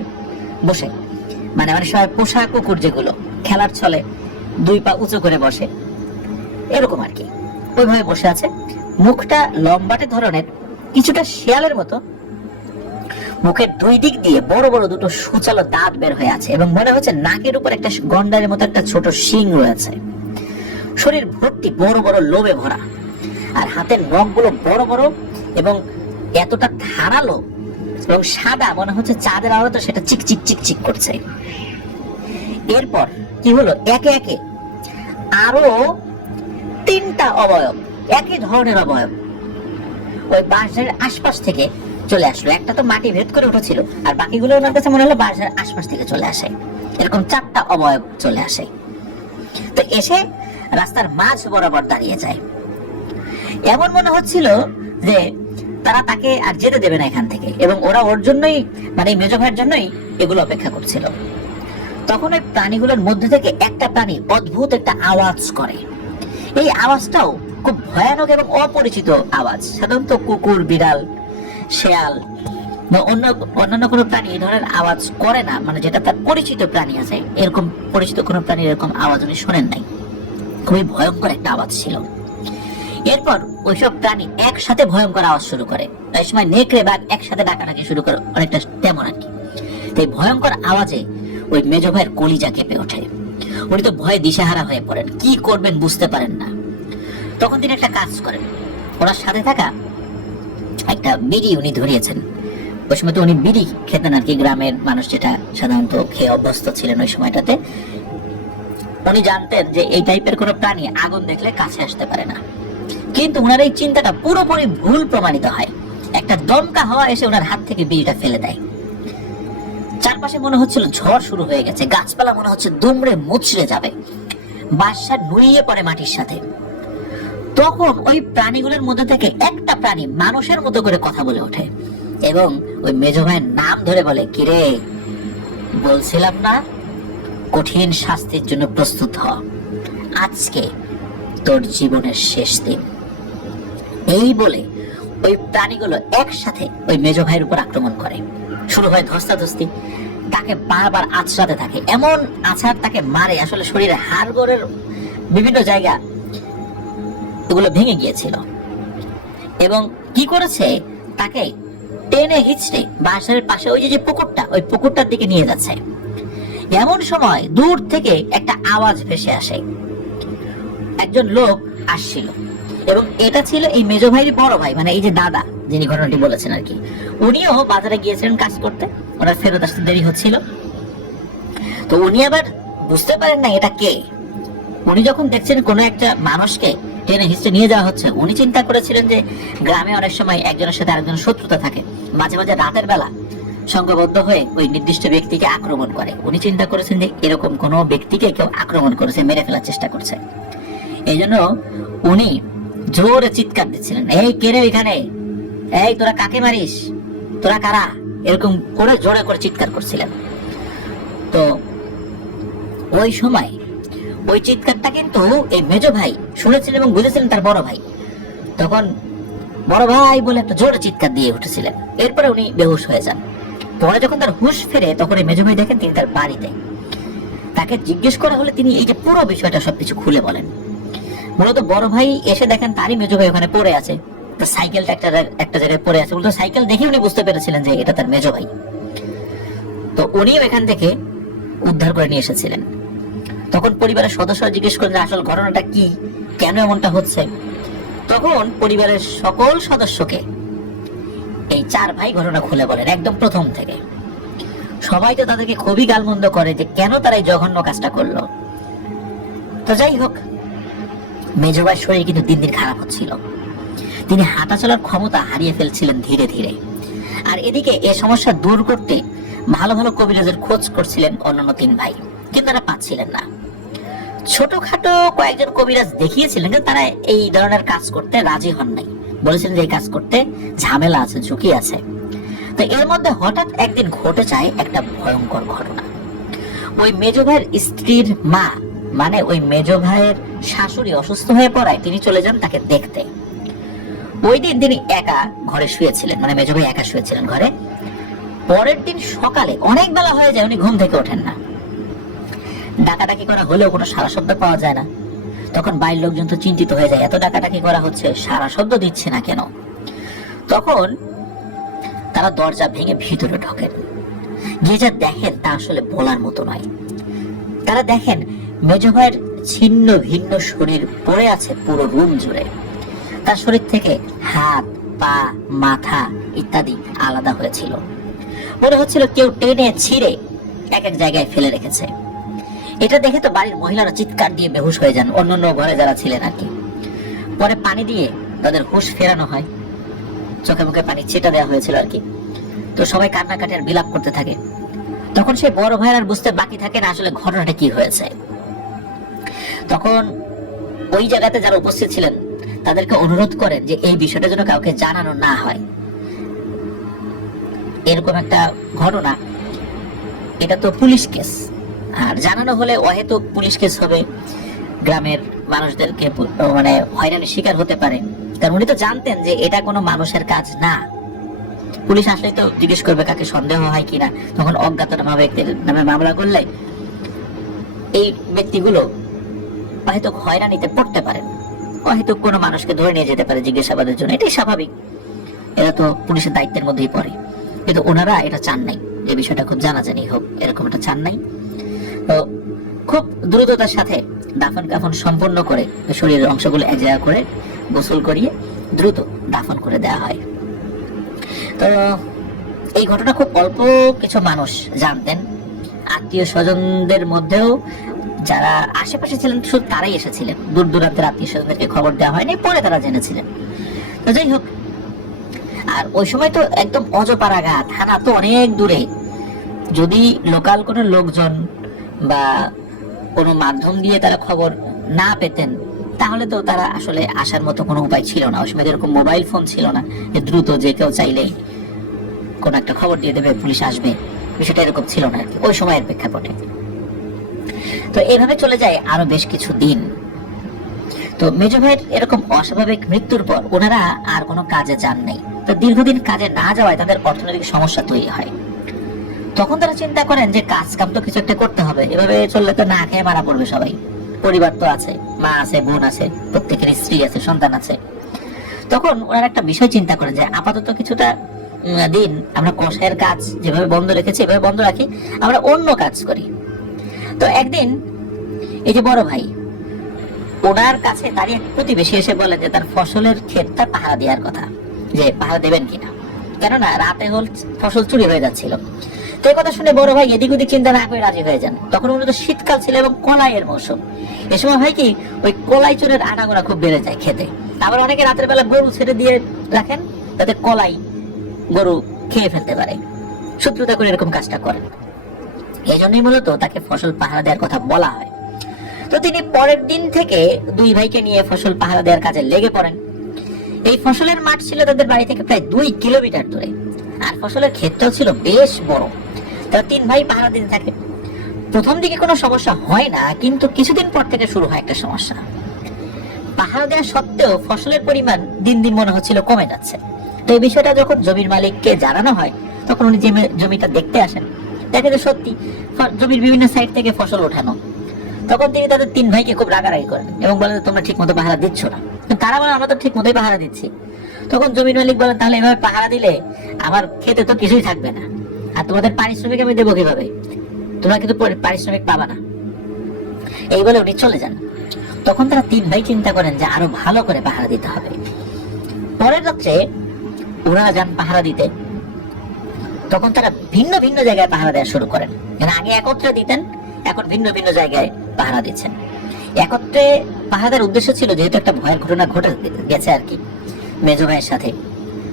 বসে, মানে অনেক সময় পোষা কুকুর যেগুলো খেলার ছলে 2 পা উঁচু করে বসে, এরকম আর কি, ওইভাবে বসে আছে। মুখটা লম্বাটে ধরনের, কিছুটা শেয়ালের মতো। মুখের 2 দিক দিয়ে বড় বড় দুটো সুচালো দাঁত বের হয়ে আছে, এবং মনে হচ্ছে নাকের উপর একটা গন্ডারের মতো একটা ছোট শিং রয়েছে। শরীর ভর্তি বড় বড় লোমে ভরা, আর হাতের নখগুলো বড় বড় এবং এতটা ধারালো এবং সাদা, মনে হচ্ছে চাঁদের আলোতে সেটা চিকচিক চিকচিক করছে। এরপর কি হলো, একে একে আরো 3টা অবয়ব, একই ধরনের অবয়ব ওই বাঁশের আশপাশ থেকে চলে আসলো। একটা তো মাটি ভেদ করে উঠেছিল, আর বাকিগুলো ওনার কাছে মনে হলো বাঁশের আশপাশ থেকে চলে আসে। এরকম 4টা অবয়ব চলে আসে, তো এসে রাস্তার মাঝ বরাবর দাঁড়িয়ে যায়। এমন মনে হচ্ছিল যে তারা তাকে আর যেতে দেবে না এখান থেকে, এবং ওরা ওর জন্যই, মানে মেজ ভাইয়ের জন্যই এগুলো অপেক্ষা করছিল। তখন ওই প্রাণীগুলোর মধ্যে থেকে একটা প্রাণী অদ্ভুত একটা আওয়াজ করে। এই আওয়াজটাও খুব ভয়ানক এবং অপরিচিত আওয়াজ। সাধারণত কুকুর, বিড়াল, শেয়াল বা অন্যান্য কোনো প্রাণী এই ধরনের আওয়াজ করে না, মানে যেটা তার পরিচিত প্রাণী আছে, এরকম পরিচিত কোনো প্রাণীর এরকম আওয়াজ উনি শোনেন নাই। খুবই ভয়ঙ্কর একটা আওয়াজ ছিল। এরপর ওইসব প্রাণী একসাথে ভয়ঙ্কর আওয়াজ শুরু করে। এই সময় নেকড়ে বাঘ একসাথে ডাকাডাকি শুরু করে, অনেকটা তেমন আর কি। এই ভয়ঙ্কর আওয়াজে ওই মেজ ভাইয়ের কলিজা কেঁপে ওঠে। উনি তো ভয়ে দিশেহারা হয়ে পড়েন, কি করবেন বুঝতে পারেন না। তখন তিনি একটা কাজ করেন, ওনার সাথে থাকা একটা বিড়ি উনি ধরিয়েছেন। ওই সময় তো উনি বিড়ি খেতেন আর কি, গ্রামের মানুষ যেটা সাধারণত খেয়ে অভ্যস্ত ছিলেন ওই সময়টাতে। উনি জানতেন যে এই টাইপের কোনো প্রাণী আগুন দেখলে কাছে আসতে পারে না, কিন্তু ওনার এই চিন্তাটা পুরোপুরি ভুল প্রমাণিত হয়। একটা দমকা হাওয়া এসে ওনার হাত থেকে বিড়িটা ফেলে দেয়। চারপাশে মনে হচ্ছিল ঝড় শুরু হয়ে গেছে, গাছপালা মনে হচ্ছে দুমড়ে মুচড়ে যাবে, বাসা নুইয়ে পড়ে মাটির সাথে। তখন ওই প্রাণীগুলোর মধ্যে থেকে একটা প্রাণী মানুষের মতো করে কথা বলে ওঠে, এবং ওই মেজ ভাইয়ের নাম ধরে বলে, কিরে, বলছিলাম না কঠিন শাস্তির জন্য প্রস্তুত হ, আজকে তোর জীবনের শেষ দিন। এই বলে ওই প্রাণীগুলো একসাথে ওই মেজ ভাইয়ের উপর আক্রমণ করে। শুরু হয় ধস্তাধস্তি, তাকে বারবার আছড়াতে থাকে, এমন আছাড় তাকে মারে আসলে শরীরের হাড়গোড়ের বিভিন্ন জায়গা এগুলো ভেঙে গিয়েছিল। এবং কি করেছে, তাকে টেনে হিচড়ে বাসার পাশে ওই যে পুকুরটা, ওই পুকুরটার দিকে নিয়ে যাচ্ছে। এমন সময় দূর থেকে একটা আওয়াজ ভেসে আসে, একজন লোক আসছিল, এবং এটা ছিল এই মেজ ভাইয়ের বড় ভাই, মানে এই যে দাদা যিনি ঘটনাটি বলেছেন আর কি। উনিও বাজারে গিয়েছিলেন কাজ করতে, ওনার ফেরত আসতে দেরি হচ্ছিল। তো উনি আবার বুঝতে পারেন না এটা কে। উনি যখন দেখছেন কোনো একটা মানুষকে টেনে হিস্টে নিয়ে যাওয়া হচ্ছে, উনি চিন্তা করেছিলেন যে গ্রামে অনেক সময় একজনের সাথে আরেকজনের শত্রুতা থাকে, মাঝে মাঝে রাতের বেলা সংঘবদ্ধ হয়ে ওই নির্দিষ্ট ব্যক্তিকে আক্রমণ করে। উনি চিন্তা করেছেন যে এরকম কোনো ব্যক্তিকে কেউ আক্রমণ করেছে, মেরে ফেলার চেষ্টা করছে। এই জন্য উনি জোরে চিৎকার দিচ্ছিলেন, এই কে রে এখানে, এই তোরা কাকে মারিস, তোরা কারা, এরকম করে জোরে করে চিৎকার করছিলেন। তো ওই সময় ওই চিৎকারটা কিন্তু এই মেজো ভাই শুনেছিলেন এবং বুঝেছিলেন তার বড় ভাই। তখন বড় ভাই বলে একটা জোরে চিৎকার দিয়ে উঠেছিলেন। এরপরে উনি বেহুশ হয়ে যান। পরে যখন তার হুঁশ ফেরে তখন এই মেজো ভাই দেখেন তিনি তার বাড়িতে। তাকে জিজ্ঞেস করা হলে তিনি এই যে পুরো বিষয়টা সবকিছু খুলে বলেন। মূলত বড় ভাই এসে দেখেন তারই মেজো ভাই ওখানে পড়ে আছে, তার সাইকেলটা একটা জায়গায় পড়ে আছে। মূলত সাইকেল দেখে উনি বুঝতে পেরেছিলেন যে এটা তার মেজো ভাই। তো উনিও এখান থেকে উদ্ধার করে নিয়ে এসেছিলেন। তখন পরিবারের সদস্যরা জিজ্ঞেস করেন যে আসল ঘটনাটা কি, কেন এমনটা হচ্ছে। তখন পরিবারের সকল সদস্যকে এই চার ভাই ঘটনা খুলে বলেন একদম প্রথম থেকে। সবাই তো তাদেরকে খুবই গালমন্দ করে যে কেন তারা এই জঘন্য কাজটা করলো। তো যাই হোক, মেজো ভাইয়ের শরীর কিন্তু দিন দিন খারাপ হচ্ছিল। তিনি হাঁটা চলার ক্ষমতা হারিয়ে ফেলছিলেন ধীরে ধীরে। আর এদিকে এ সমস্যা দূর করতে ভালো ভালো কবিরাজের খোঁজ করছিলেন অন্যান্য তিন ভাই, কিন্তু তারা পাচ্ছিলেন না। ছোটখাটো কয়েকজন কবিরাজ দেখিয়েছিলেন, কিন্তু তারা এই ধরনের কাজ করতে রাজি হন নাই। বলেছিলেন যে এই কাজ করতে ঝামেলা আছে, ঝুঁকি আছে। তো এর মধ্যে হঠাৎ একদিন ঘটে যায় একটা ভয়ঙ্কর ঘটনা। ওই মেজো ভাইয়ের স্ত্রীর মা, মানে ওই মেজো ভাইয়ের শাশুড়ি অসুস্থ হয়ে পড়ায় তিনি চলে যান তাকে দেখতে। ওই দিন তিনি একা ঘরে শুয়েছিলেন, মানে মেজো ভাই একা শুয়েছিলেন ঘরে। পরের দিন সকালে অনেক বেলা হয়ে যায়, উনি ঘুম থেকে ওঠেন না। ডাকাডাকি করা হলেও কোনো সারা শব্দ পাওয়া যায় না। তখন বাইরের লোকজন তো চিন্তিত হয়ে যায়, এত ডাকাডাকি করা হচ্ছে, সারা শব্দ দিচ্ছে না কেন। তখন তারা দরজা ভেঙে ভিতরে ঢোকেন। গিয়ে যা দেখেন তা আসলে বলার মতো নয়। তারা দেখেন মেজো ভাইয়ের ছিন্ন ভিন্ন শরীর পড়ে আছে পুরো রুম জুড়ে। তার শরীর থেকে হাত, পা, মাথা ইত্যাদি আলাদা হয়েছিল। মনে হচ্ছিল কেউ টেনে ছিঁড়ে এক এক জায়গায় ফেলে রেখেছে। এটা দেখে তো বাড়ির মহিলারা চিৎকার দিয়ে বেহুশ হয়ে যান, অন্যান্য ঘরে যারা ছিলেন আর কি। পরে পানি দিয়ে তাদের হুঁশ ফেরানো হয়, চোখে মুখে পানি ছিটা দেওয়া হয়েছিল আর কি। তো সবাই কান্নাকাটি আর বিলাপ করতে থাকে। তখন সেই বড় ভাইয়ের আর বুঝতে বাকি থাকে না আসলে ঘটনাটা কি হয়েছে। তখন ওই জায়গাতে যারা উপস্থিত ছিলেন তাদেরকে অনুরোধ করেন যে এই বিষয়টা যেন কাউকে জানানো না হয়। এরকম একটা ঘটনা, এটা তো পুলিশ কেস, আর জানানো হলে হয়তো পুলিশ কেস হবে, গ্রামের মানুষদেরকে মানে হয়রানির শিকার হতে পারে। কারণ উনি তো জানতেন যে এটা কোনো মানুষের কাজ না। পুলিশ আসলে তো জিজ্ঞেস করবে কাকে সন্দেহ হয় কিনা। তখন অজ্ঞাতনামা ব্যক্তির নামে মামলা করলে এই ব্যক্তিগুলো হয়তো হয়রানিতে পড়তে পারেন, হয়তো কোনো মানুষকে ধরে নিয়ে যেতে পারে জিজ্ঞাসাবাদের জন্য। এটাই স্বাভাবিক, এটা তো পুলিশের দায়িত্বের মধ্যেই পড়ে। কিন্তু ওনারা এটা চান নাই, এই বিষয়টা খুব জানাজানি হোক, এরকম এটা চান নাই। তো খুব দ্রুততার সাথে দাফন কাফন সম্পন্ন করে শরীরের অংশগুলো এক জায়গা করে গোসল করিয়ে দ্রুত দাফন করে দেওয়া হয়। তো এই ঘটনা খুব অল্প কিছু মানুষ জানতেন। আত্মীয় স্বজনদের মধ্যেও যারা আশেপাশে ছিলেন শুধু তারাই এসেছিলেন, দূর দূরান্তের আত্মীয় স্বজনদেরকে খবর দেওয়া হয়নি, পরে তারা জেনেছিলেন। তো যাই হোক, আর ওই সময় তো একদম অজপাড়াগা থানা তো অনেক দূরে। যদি লোকাল কোনো লোকজন বা কোনো মাধ্যম দিয়ে তারা খবর না পেতেন তাহলে তো তারা আসলে আসার মতো কোনো উপায় ছিল না। ওই সময় এরকম মোবাইল ফোন ছিল না যে দ্রুত যে কেউ চাইলেই কোন একটা খবর দিয়ে দেবে, পুলিশ আসবে, বিষয়টা এরকম ছিল না আর কি ওই সময়ের প্রেক্ষাপটে। তো এইভাবে চলে যায় আরো বেশ কিছু দিন। তো মেজো ভাইয়ের এরকম অস্বাভাবিক মৃত্যুর পর ওনারা আর কোনো কাজে যান নাই। তো দীর্ঘদিন কাজে না যাওয়ায় তাদের অর্থনৈতিক সমস্যা তৈরি হয়। তখন তারা চিন্তা করেন যে কাজ কাম তো কিছু একটা করতে হবে, এভাবে চললে তো না খেয়ে মারা পড়বে সবাই। পরিবার তো আছে, মা আছে, বোন আছে, প্রত্যেকের স্ত্রী আছে, সন্তান আছে। তখন ওনারা একটা বিষয় চিন্তা করেন যে আপাতত কিছুটা দিন আমরা কষায়ের কাজ যেভাবে বন্ধ রেখেছি এভাবে বন্ধ রাখি, আমরা অন্য কাজ করি। তো একদিন এই যে বড় ভাই, ওনার কাছে তারই এক প্রতিবেশী এসে বলেন যে তার ফসলের ক্ষেতটা পাহারা দেওয়ার কথা, যে পাহারা দেবেন কিনা, কেননা রাতে হল ফসল চুরি হয়ে যাচ্ছিল। তো এই কথা শুনে বড় ভাই এদিক ওদিক চিন্তা না করে রাজি হয়ে যান। তখন মূলত শীতকাল ছিল এবং কলাইয়ের মৌসুম। এ সময় হয় কি, ওই কলাই চোরের আনাগোনা খুব বেড়ে যায় খেতে। আবার অনেকে রাতের বেলা গরু ছেড়ে দিয়ে রাখেন যাতে কলাই গরু খেয়ে ফেলতে পারে, শত্রুতা করে এরকম কাজটা করেন। এই জন্যই মূলত তাকে ফসল পাহারা দেওয়ার কথা বলা হয়। তো তিনি পরের দিন থেকে দুই ভাইকে নিয়ে ফসল পাহারা দেওয়ার কাজে লেগে পড়েন। এই ফসলের মাঠ ছিল তাদের বাড়ি থেকে প্রায় 2 কিলোমিটার দূরে, আর ফসলের ক্ষেতটাও ছিল বেশ বড়। তারা 3 ভাই পাহারা দিতে থাকে। প্রথম দিকে কোনো সমস্যা হয় না, কিন্তু কিছুদিন পর থেকে শুরু হয় একটা সমস্যা। পাহারা দেওয়া সত্ত্বেও ফসলের পরিমাণ দিন দিন মনে হচ্ছিল কমে যাচ্ছে। তো এই বিষয়টা যখন জমির মালিককে জানানো হয়, তখন উনি জমিটা দেখতে আসেন। দেখে যে সত্যি জমির বিভিন্ন সাইড থেকে ফসল ওঠানো। তখন তিনি তাদের 3 ভাইকে খুব রাগারাগি করেন এবং বলেন, তোমরা ঠিক মতো পাহারা দিচ্ছ না। তারা বলেন, আমরা তো ঠিক মতোই পাহারা দিচ্ছি। তখন জমির মালিক বলেন, তাহলে এভাবে পাহারা দিলে আমার খেতে তো কিছুই থাকবে না, আর তোমাদের পারিশ্রমিক আমি দেবো কিভাবে? তোমরা কিন্তু পারিশ্রমিক পাবা না। এই বলে উনি চলে যান। তখন তারা 3 ভাই চিন্তা করেন যে আরো ভালো করে পাহারা দিতে হবে। পরের রাত্রে ওনারা যান পাহারা দিতে। তখন তারা ভিন্ন ভিন্ন জায়গায় পাহারা দেওয়া শুরু করেন। আগে একত্রে দিতেন, এখন ভিন্ন ভিন্ন জায়গায় পাহারা দিচ্ছেন। একত্রে পাহারা দেওয়ার উদ্দেশ্য ছিল, যেহেতু একটা ভয়ের ঘটনা ঘটে গেছে আর কি, মেজো ভাইয়ের সাথে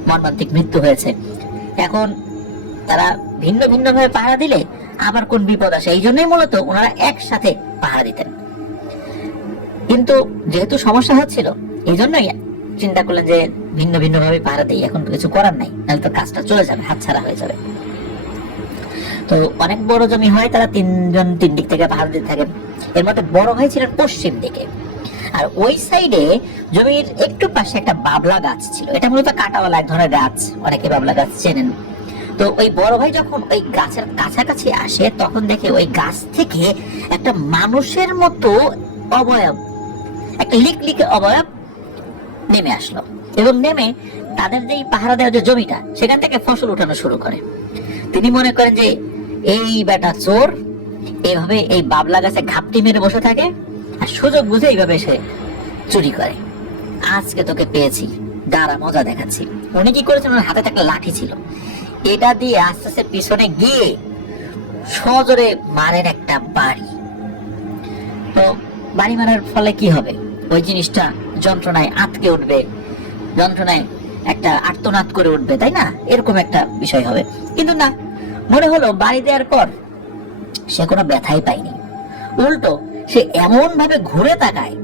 মর্মান্তিক মৃত্যু হয়েছে। এখন তারা ভিন্ন ভিন্ন ভাবে পাহারা দিলে আবার কোন বিপদ আসে, এই জন্যই মূলত ওনারা একসাথে পাহারা দিতেন। কিন্তু যেহেতু সমস্যা হচ্ছিল, এই জন্যই চিন্তা করলেন যে ভিন্ন ভিন্ন ভাবে পাহারা দিই, এখন কিছু করার নাই, নাহলে তো কাজটা চলে যাবে, হাতছাড়া হয়ে যাবে। তো অনেক বড় জমি হয়, তারা 3 জন 3 দিক থেকে পাহারা দিতে থাকেন। এর মধ্যে বড় ভাই ছিলেন পশ্চিম দিকে, আর ওই সাইডে জমির একটু পাশে একটা বাবলা গাছ ছিল। এটা মূলত কাঁটাওয়ালা এক ধরনের গাছ, অনেকে বাবলা গাছ চেনেন। তো ওই বড় ভাই যখন ওই গাছের কাছাকাছি আসে, তখন দেখে ওই গাছ থেকে একটা মানুষের মতো অবয়ব, একটা লিকলিকে অবয়ব নেমে আসলো, এবং নেমে তাদের যে পাহারা দেওয়ার যে জমিটা, সেখান থেকে ফসল উঠানো শুরু করে। তিনি মনে করেন যে এই বেটা চোর, এইভাবে এই বাবলা গাছে ঘাপটি মেরে বসে থাকে, আর সুযোগ বুঝে এইভাবে সে চুরি করে। আজকে তোকে পেয়েছি, দাঁড়া মজা দেখাচ্ছি। উনি কি করেছেন, ওনার হাতে একটা লাঠি ছিল, এটা দিয়ে আস্তে আস্তে পিছনে গিয়ে সজোরে মারেন একটা বাড়ি। তো বাড়ি মারার ফলে কি হবে, ওই জিনিসটা যন্ত্রণায় আটকে উঠবে, যন্ত্রণায় একটা আর্তনাদ করে উঠবে, তাই না? এরকম একটা বিষয় হবে। কিন্তু না, মনে হলো বাড়ি দেওয়ার পর সে কোনো ব্যথাই পায়নি। উল্টো সে এমন ভাবে ঘুরে তাকায়,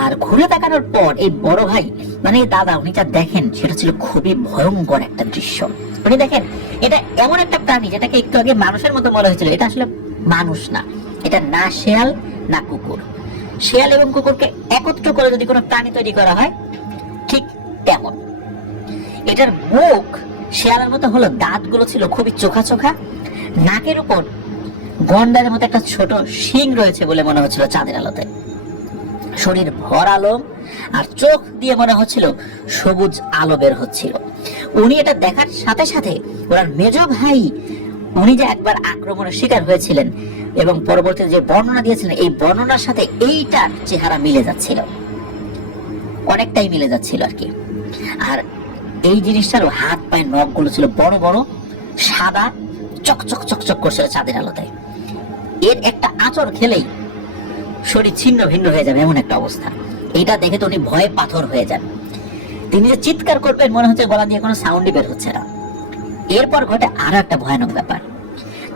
আর ঘুরে তাকানোর পর এই বড় ভাই মানে দাদা, উনি যা দেখেন সেটা ছিল খুবই ভয়ঙ্কর একটা দৃশ্য। উনি দেখেন এটা এমন একটা প্রাণী যেটাকে একটু আগে মানুষের মতো মনে হয়েছিল, এটা আসলে মানুষ না, এটা না শেয়াল না কুকুর। শেয়াল এবং কুকুরকে একত্র করে যদি কোনো প্রাণী তৈরি করা হয়, ঠিক তেমন। এটার মুখ শেয়ালের মতো হলো, দাঁতগুলো ছিল খুবই চোখা চোখা, নাকের উপর গন্ডারের মতো একটা ছোট শিং রয়েছে বলে মনে হচ্ছিল চাঁদের আলোতে। শরীর ভরা লোম, আর চোখ দিয়ে মনে হচ্ছিল সবুজ আলো বের হচ্ছিল। উনি এটা দেখার সাথে সাথে ওনার মেজ ভাই, উনি যে একবার আক্রমণের শিকার হয়েছিলেন এবং পরবর্তীতে যে বর্ণনা দিয়েছিলেন, এই বর্ণনার সাথে এইটার চেহারা মিলে যাচ্ছিল, অনেকটাই মিলে যাচ্ছিল আর কি। আর এই জিনিসটার হাত পায়ের নখগুলো ছিল বড় বড়, সাদা, চকচক চকচক করছিল চাঁদের আলোতে। এর একটা আঁচড় খেলেই শরীর ছিন্ন ভিন্ন হয়ে যাবে, এমন একটা অবস্থা। এটা দেখে তো উনি ভয়ে পাথর হয়ে যান। তিনি যে চিৎকার করবেন, মনে হচ্ছে গলা দিয়ে কোনো সাউন্ডই বের হচ্ছে না। এরপর ঘটে আরো একটা ভয়ানক ব্যাপার।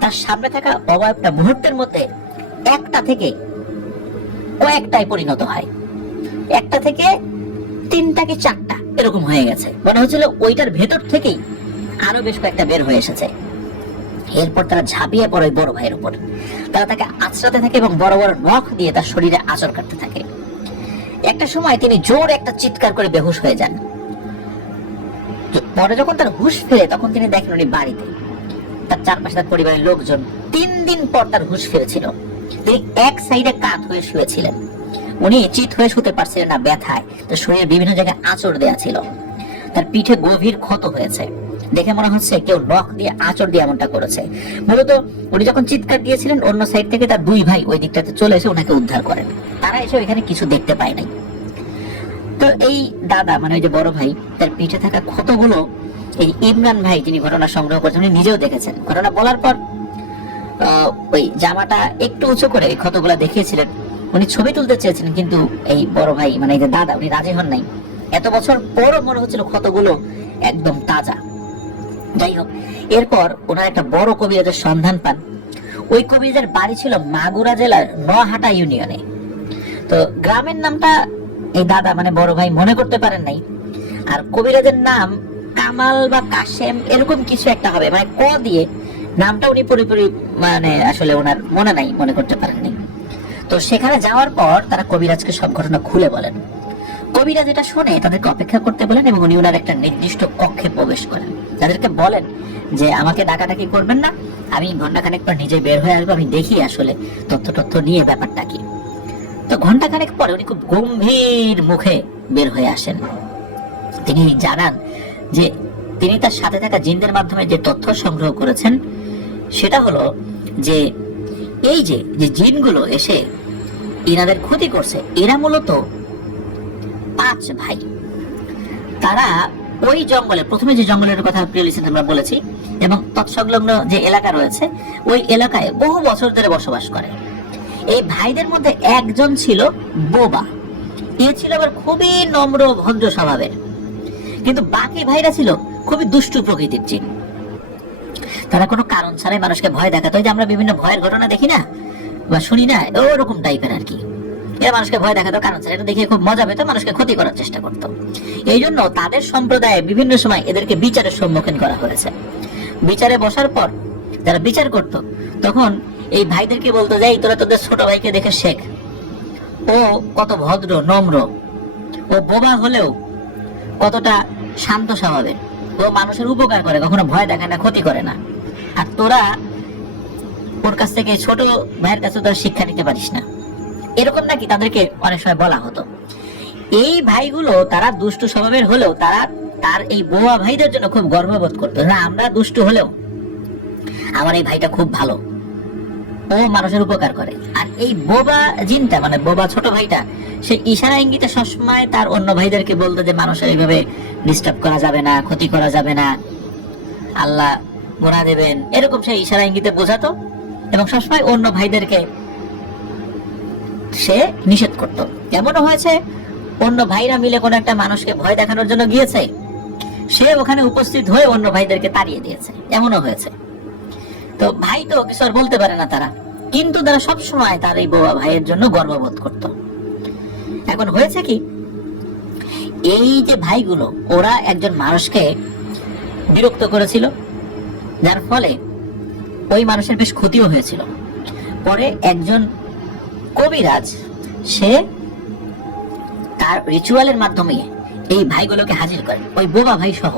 তার সামনে থাকা অবয়বটা মুহূর্তের মধ্যে একটা থেকে কয়েকটায় পরিণত হয়, একটা থেকে 3টা কি 4টা এরকম হয়ে গেছে। মনে হচ্ছিল ওইটার ভেতর থেকেই আরো বেশ কয়েকটা বের হয়ে এসেছে। এরপর তারা ঝাঁপিয়ে পড়ে বড় ভাইয়ের উপর। তারা তাকে আঁচড়াতে থাকে এবং বড় বড় নখ দিয়ে তার শরীরে আঁচড় কাটতে থাকে। একটা সময় তিনি জোর একটা চিৎকার করে বেহুশ হয়ে যান। পরে যখন তার হুঁশ ফেরে, তখন তিনি দেখেন উনি বাড়িতে, তার চারপাশে তার পরিবারের লোকজন। 3 দিন পর তার হুঁশ ফিরেছিল। তিনি এক সাইডে কাত হয়ে শুয়েছিলেন। উনি চিত হয়ে শুতে পারছিলেন না ব্যথায়, তার শরীরে বিভিন্ন জায়গায় আঁচড় দেওয়া ছিল। তার পিঠে গভীর ক্ষত হয়েছে, দেখে মনে হচ্ছে কেউ নখ দিয়ে আঁচড় দিয়ে এমনটা করেছে। মূলত উনি যখন চিৎকার দিয়েছিলেন, অন্য সাইড থেকে তার 2 ভাই ওই দিকটাতে চলে এসে ওনাকে উদ্ধার করেন। তারা এসে এখানে কিছু দেখতে পায় নাই। তো এই দাদা মানে ওই যে বড় ভাই, তার পিঠে থাকা ক্ষতগুলো এই ইমরান ভাই, যিনি ঘটনা সংগ্রহ করেছেন, উনি নিজেও দেখেছেন। ঘটনা বলার পর ওই জামাটা একটু উঁচু করে এই ক্ষতগুলা দেখিয়েছিলেন। উনি ছবি তুলতে চেয়েছিলেন, কিন্তু এই বড় ভাই মানে এই যে দাদা, উনি রাজি হন নাই। এত বছর পরও মনে হচ্ছিল ক্ষতগুলো একদম তাজা। যাই হোক, এরপর ওনার একটা বড় কবিরাজের সন্ধান পান। ওই কবিরাজের বাড়ি ছিল মাগুরা জেলার নোয়াহাটা ইউনিয়নে। তো গ্রামের নামটা এই দাদা মানে বড় ভাই মনে করতে পারেন নাই। আর কবিরাজের নাম কামাল বা কাশেম এরকম কিছু একটা হবে, মানে ক দিয়ে নামটা উনি পুরোপুরি মানে আসলে ওনার মনে নাই, মনে করতে পারেন নাই। তো সেখানে যাওয়ার পর তারা কবিরাজকে সব ঘটনা খুলে বলেন। কবিরাজ এটা শুনে তাদেরকে অপেক্ষা করতে বলেন এবং উনি ওনার একটা নির্দিষ্ট কক্ষে প্রবেশ করেন। তাদেরকে বলেন যে আমাকে ডাকাডাকি করবেন না, আমি ঘন্টাখানেক পর নিজে বের হয়ে আসবো, আমি দেখি আসলে তথ্য নিয়ে ব্যাপারটা কি। তো ঘন্টাখানেক পরে উনি খুব গম্ভীর মুখে বের হয়ে আসেন। তিনি জানান যে তিনি তার সাথে থাকা জিনদের মাধ্যমে যে তথ্য সংগ্রহ করেছেন সেটা হলো যে এই যে জিনগুলো এসে এনাদের ক্ষতি করছে, এরা মূলত 5 ভাই। তারা ওই জঙ্গলে, প্রথমে যে জঙ্গলের কথা প্রিলিসে আমরা বলেছি এবং তৎসংলগ্ন যে এলাকা রয়েছে ওই এলাকায় বহু বছর ধরে বসবাস করে। এই ভাইদের মধ্যে একজন ছিল বোবা, এ ছিল আবার খুবই নম্র ভদ্র স্বভাবের, কিন্তু বাকি ভাইরা ছিল খুবই দুষ্টু প্রকৃতির জিন। তারা কোনো কারণ ছাড়াই মানুষকে ভয় দেখাতো, যে আমরা বিভিন্ন ভয়ের ঘটনা দেখি না বা শুনি না, ওরকম টাইপের আর কি। এরা মানুষকে ভয় দেখাতো কারণ ছাড়া, এটা দেখে খুব মজা পেত, মানুষকে ক্ষতি করার চেষ্টা করত। এই জন্য তাদের সম্প্রদায়ে বিভিন্ন সময় এদেরকে বিচারের সম্মুখীন করা হয়েছে। বিচারে বসার পর যারা বিচার করত তখন এই ভাইদেরকে বলতো যে তোরা তোদের ছোট ভাইকে দেখে শেখ, ও কত ভদ্র নম্র, ও বোবা হলেও কতটা শান্ত স্বভাবের, ও মানুষের উপকার করে, কখনো ভয় দেখায় না, ক্ষতি করে না। আর তোরা ওর কাছ থেকে, ছোট ভাইয়ের কাছে তোরা শিক্ষা নিতে পারিস না, এরকম নাকি তাদেরকে অনেক সময় বলা হতো। এই ভাইগুলো তারা দুষ্টু স্বভাবের হলেও তারা তার এই বোবা ভাইদের জন্য খুব গর্ববোধ করতো, না আমরা দুষ্টু হলেও আমার এই ভাইটা খুব ভালো, ও মানুষের উপকার করে। আর এই বোবা জিনটা মানে বোবা ছোট ভাইটা, সে ইশারা ইঙ্গিতে সবসময় তার অন্য ভাইদেরকে বলতো যে মানুষের এইভাবে ডিস্টার্ব করা যাবে না, ক্ষতি করা যাবে না, আল্লাহ গুনাহ দেবেন, এরকম সে ইশারা ইঙ্গিতে বোঝাতো এবং সবসময় অন্য ভাইদেরকে সে নিষেধ করত। এমনও হয়েছে অন্য ভাইরা মিলে কোনো একটা মানুষকে ভয় দেখানোর জন্য গিয়েছে, সে ওখানে উপস্থিত হয়ে অন্য ভাইদেরকে তাড়িয়ে দিয়েছে, এমনও হয়েছে। তো ভাই তো কিছু আর বলতে পারে না তারা, কিন্তু তারা সবসময় তার এই বোবা ভাইয়ের জন্য গর্ববোধ করত। এখন হয়েছে কি, এই যে ভাইগুলো ওরা একজন মানুষকে বিরক্ত করেছিল, যার ফলে ওই মানুষের বেশ ক্ষতিও হয়েছিল। পরে একজন কবিরাজ সে তার রিচুয়ালের মাধ্যমে এই ভাইগুলোকে হাজির করেন, ওই বোবা ভাই সহ।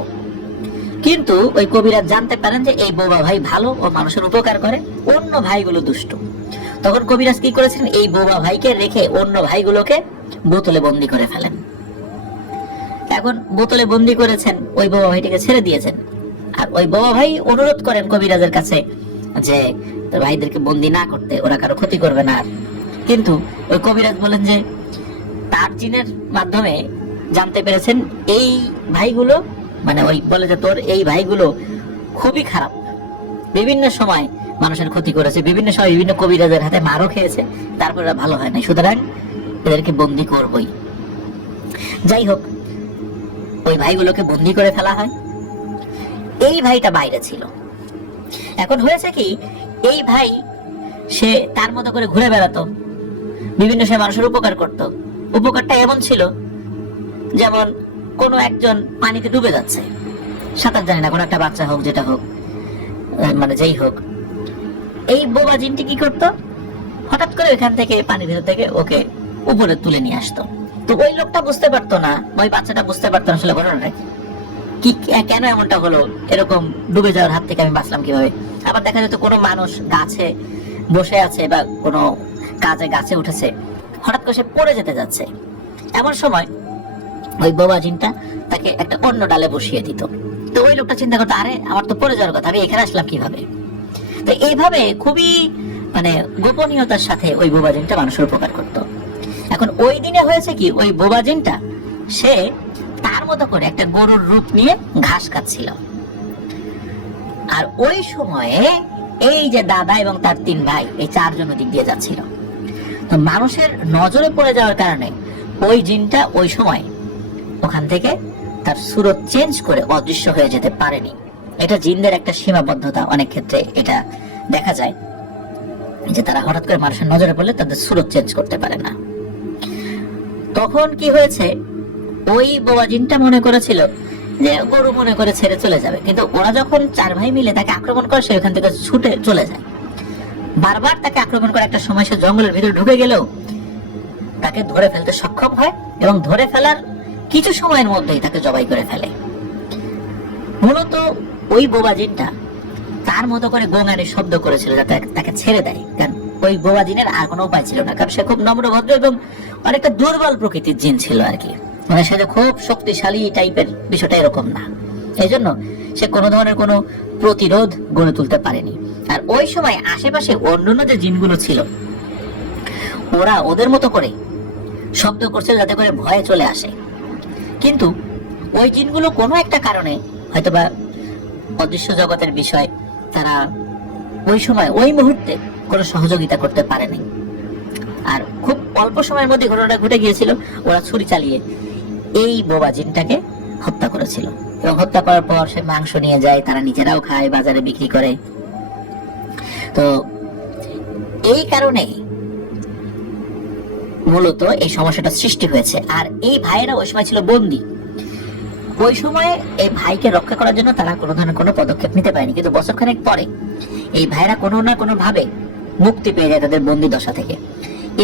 কিন্তু ওই কবিরাজ জানতে পারেন যে এই বোবা ভাই ভালো ও মানুষের উপকার করে, অন্য ভাইগুলো দুষ্ট। তখন কবিরাজ কি করেছেন, এই বোবা ভাইকে রেখে অন্য ভাইগুলোকে বোতলে বন্দি করে ফেলেন। এখন বোতলে বন্দি করেছেন, ওই বোবা ভাইটিকে ছেড়ে দিয়েছেন। আর ওই বোবা ভাই অনুরোধ করেন কবিরাজের কাছে যে তার ভাইদেরকে বন্দি না করতে, ওরা কারো ক্ষতি করবে না। কিন্তু ওই কবিরাজ বলেন যে তার জিনের মাধ্যমে জানতে পেরেছেন এই ভাইগুলো, মানে ওই বলে যে তোর এই ভাইগুলো খুবই খারাপ, বিভিন্ন সময় মানুষের ক্ষতি করেছে, বিভিন্ন সময় বিভিন্ন কবিরাজের হাতে মারও খেয়েছে, তারপরে ভালো হয় না, সুতরাং এদেরকে বন্দি করবই। যাই হোক, ওই ভাইগুলোকে বন্দি করে ফেলা হয়। এই ভাইটা বাইরে ছিল। এখন হয়েছে কি, এই ভাই সে তার মতো করে ঘুরে বেড়াতো, বিভিন্ন সময় মানুষের উপকার করত। উপকারটা এমন ছিল যেমন কোনো একজন পানিতে ডুবে যাচ্ছে, সাঁতার জানে না, কোনো একটা বাচ্চা হোক যেটা হোক, মানে যেই হোক, এই বোবা জিনটি কি করতো, হঠাৎ করে ওইখান থেকে পানির ভিতর থেকে ওকে উপরে তুলে নিয়ে আসতো। তো ওই লোকটা বুঝতে পারতো না, ওই বাচ্চাটা বুঝতে পারতো না আসলে ঘটনাটা কি, কেন এমনটা হলো, এরকম ডুবে যাওয়ার হাত থেকে আমি বাঁচলাম কিভাবে। আবার দেখা যেত কোনো মানুষ গাছে বসে আছে বা কোনো কাজে গাছে উঠেছে, হঠাৎ করে সে পড়ে যেতে যাচ্ছে, এমন সময় ওই বোবা জিনটা তাকে একটা অন্য ডালে বসিয়ে দিত। তো ওই লোকটা চিন্তা করতো, আরে আমার তো পড়ে যাওয়ার কথা, আমি এখানে আসলাম কিভাবে। তো এইভাবে খুবই মানে গোপনীয়তার সাথে ওই বোবা জিনটা মানুষের উপকার করত। এখন ওই দিনে হয়েছে কি, ওই বোবা জিনটা সে তার মতো করে একটা গরুর রূপ নিয়ে ঘাস খাচ্ছিল। আর ওই সময়ে এই যে দাদা এবং তার 3 ভাই, এই 4 জন দিক দিয়ে যাচ্ছিল। তো মানুষের নজরে পড়ে যাওয়ার কারণে ওই জিনটা ওই সময় ওখান থেকে তার সুরত চেঞ্জ করে অদৃশ্য হয়ে যেতে পারেনি। এটা জিনদের একটা সীমাবদ্ধতা, অনেক ক্ষেত্রে এটা দেখা যায়। যে তারা হঠাৎ করে মানুষের নজরে পড়লে তাদের সুরত চেঞ্জ করতে পারে না। তখন কি হয়েছে, ওই বোবা জিনটা মনে করেছিল যে গরু মনে করে ছেড়ে চলে যাবে, কিন্তু ওরা যখন 4 ভাই মিলে তাকে আক্রমণ করে সে ওখান থেকে ছুটে চলে যায়। বারবার তাকে আক্রমণ করে একটা সময় সে জঙ্গলের ভিতরে ঢুকে গেলেও তাকে ধরে ফেলতে সক্ষম হয় এবং ধরে ফেলার কিছু সময়ের মধ্যেই তাকে জবাই করে ফেলে। মূলত ওই বোবা জিনটা তার মতো করে গোঙারে শব্দ করেছিল যাতে তাকে ছেড়ে দেয়, কারণ ওই বোবা জিনের আর কোনো উপায় ছিল না, কারণ সে খুব নম্র ভদ্র এবং অনেকটা দুর্বল প্রকৃতির জিন ছিল আর কি। মানে সে যে খুব শক্তিশালী টাইপের বিষয়টা এরকম না, এই জন্য সে কোনো ধরনের কোনো প্রতিরোধ গড়ে তুলতে পারেনি। আর ওই সময় আশেপাশে অন্যান্য যে জিনগুলো ছিল ওরা ওদের মতো করে শব্দ করছিল যাতে করে ভয়ে চলে আসে, কিন্তু ওই জিনগুলো কোনো একটা কারণে হয়তোবা অদৃশ্য জগতের বিষয় তারা ওই সময় ওই মুহূর্তে কোনো সহযোগিতা করতে পারেনি। আর খুব অল্প সময়ের মধ্যে ঘটনাটা ঘটে গিয়েছিল, ওরা ছুরি চালিয়ে এই বোবা জিনটাকে হত্যা করেছিল এবং হত্যা করার পর সে মাংস নিয়ে যায়, তারা নিজেরাও খায়, বাজারে বিক্রি করে। তো এই কারণে মূলত এই সমস্যাটা সৃষ্টি হয়েছে। আর এই ভাইয়েরা ওই সময় ছিল বন্দী। ওই সময় এই ভাইকে রক্ষা করার জন্য তারা কোনো ধরনের কোনো পদক্ষেপ নিতে পারেনি, কিন্তু বছরখানেক পরে এই ভাইরা কোনো না কোনো ভাবে মুক্তি পেয়ে যায় তাদের বন্দী দশা থেকে।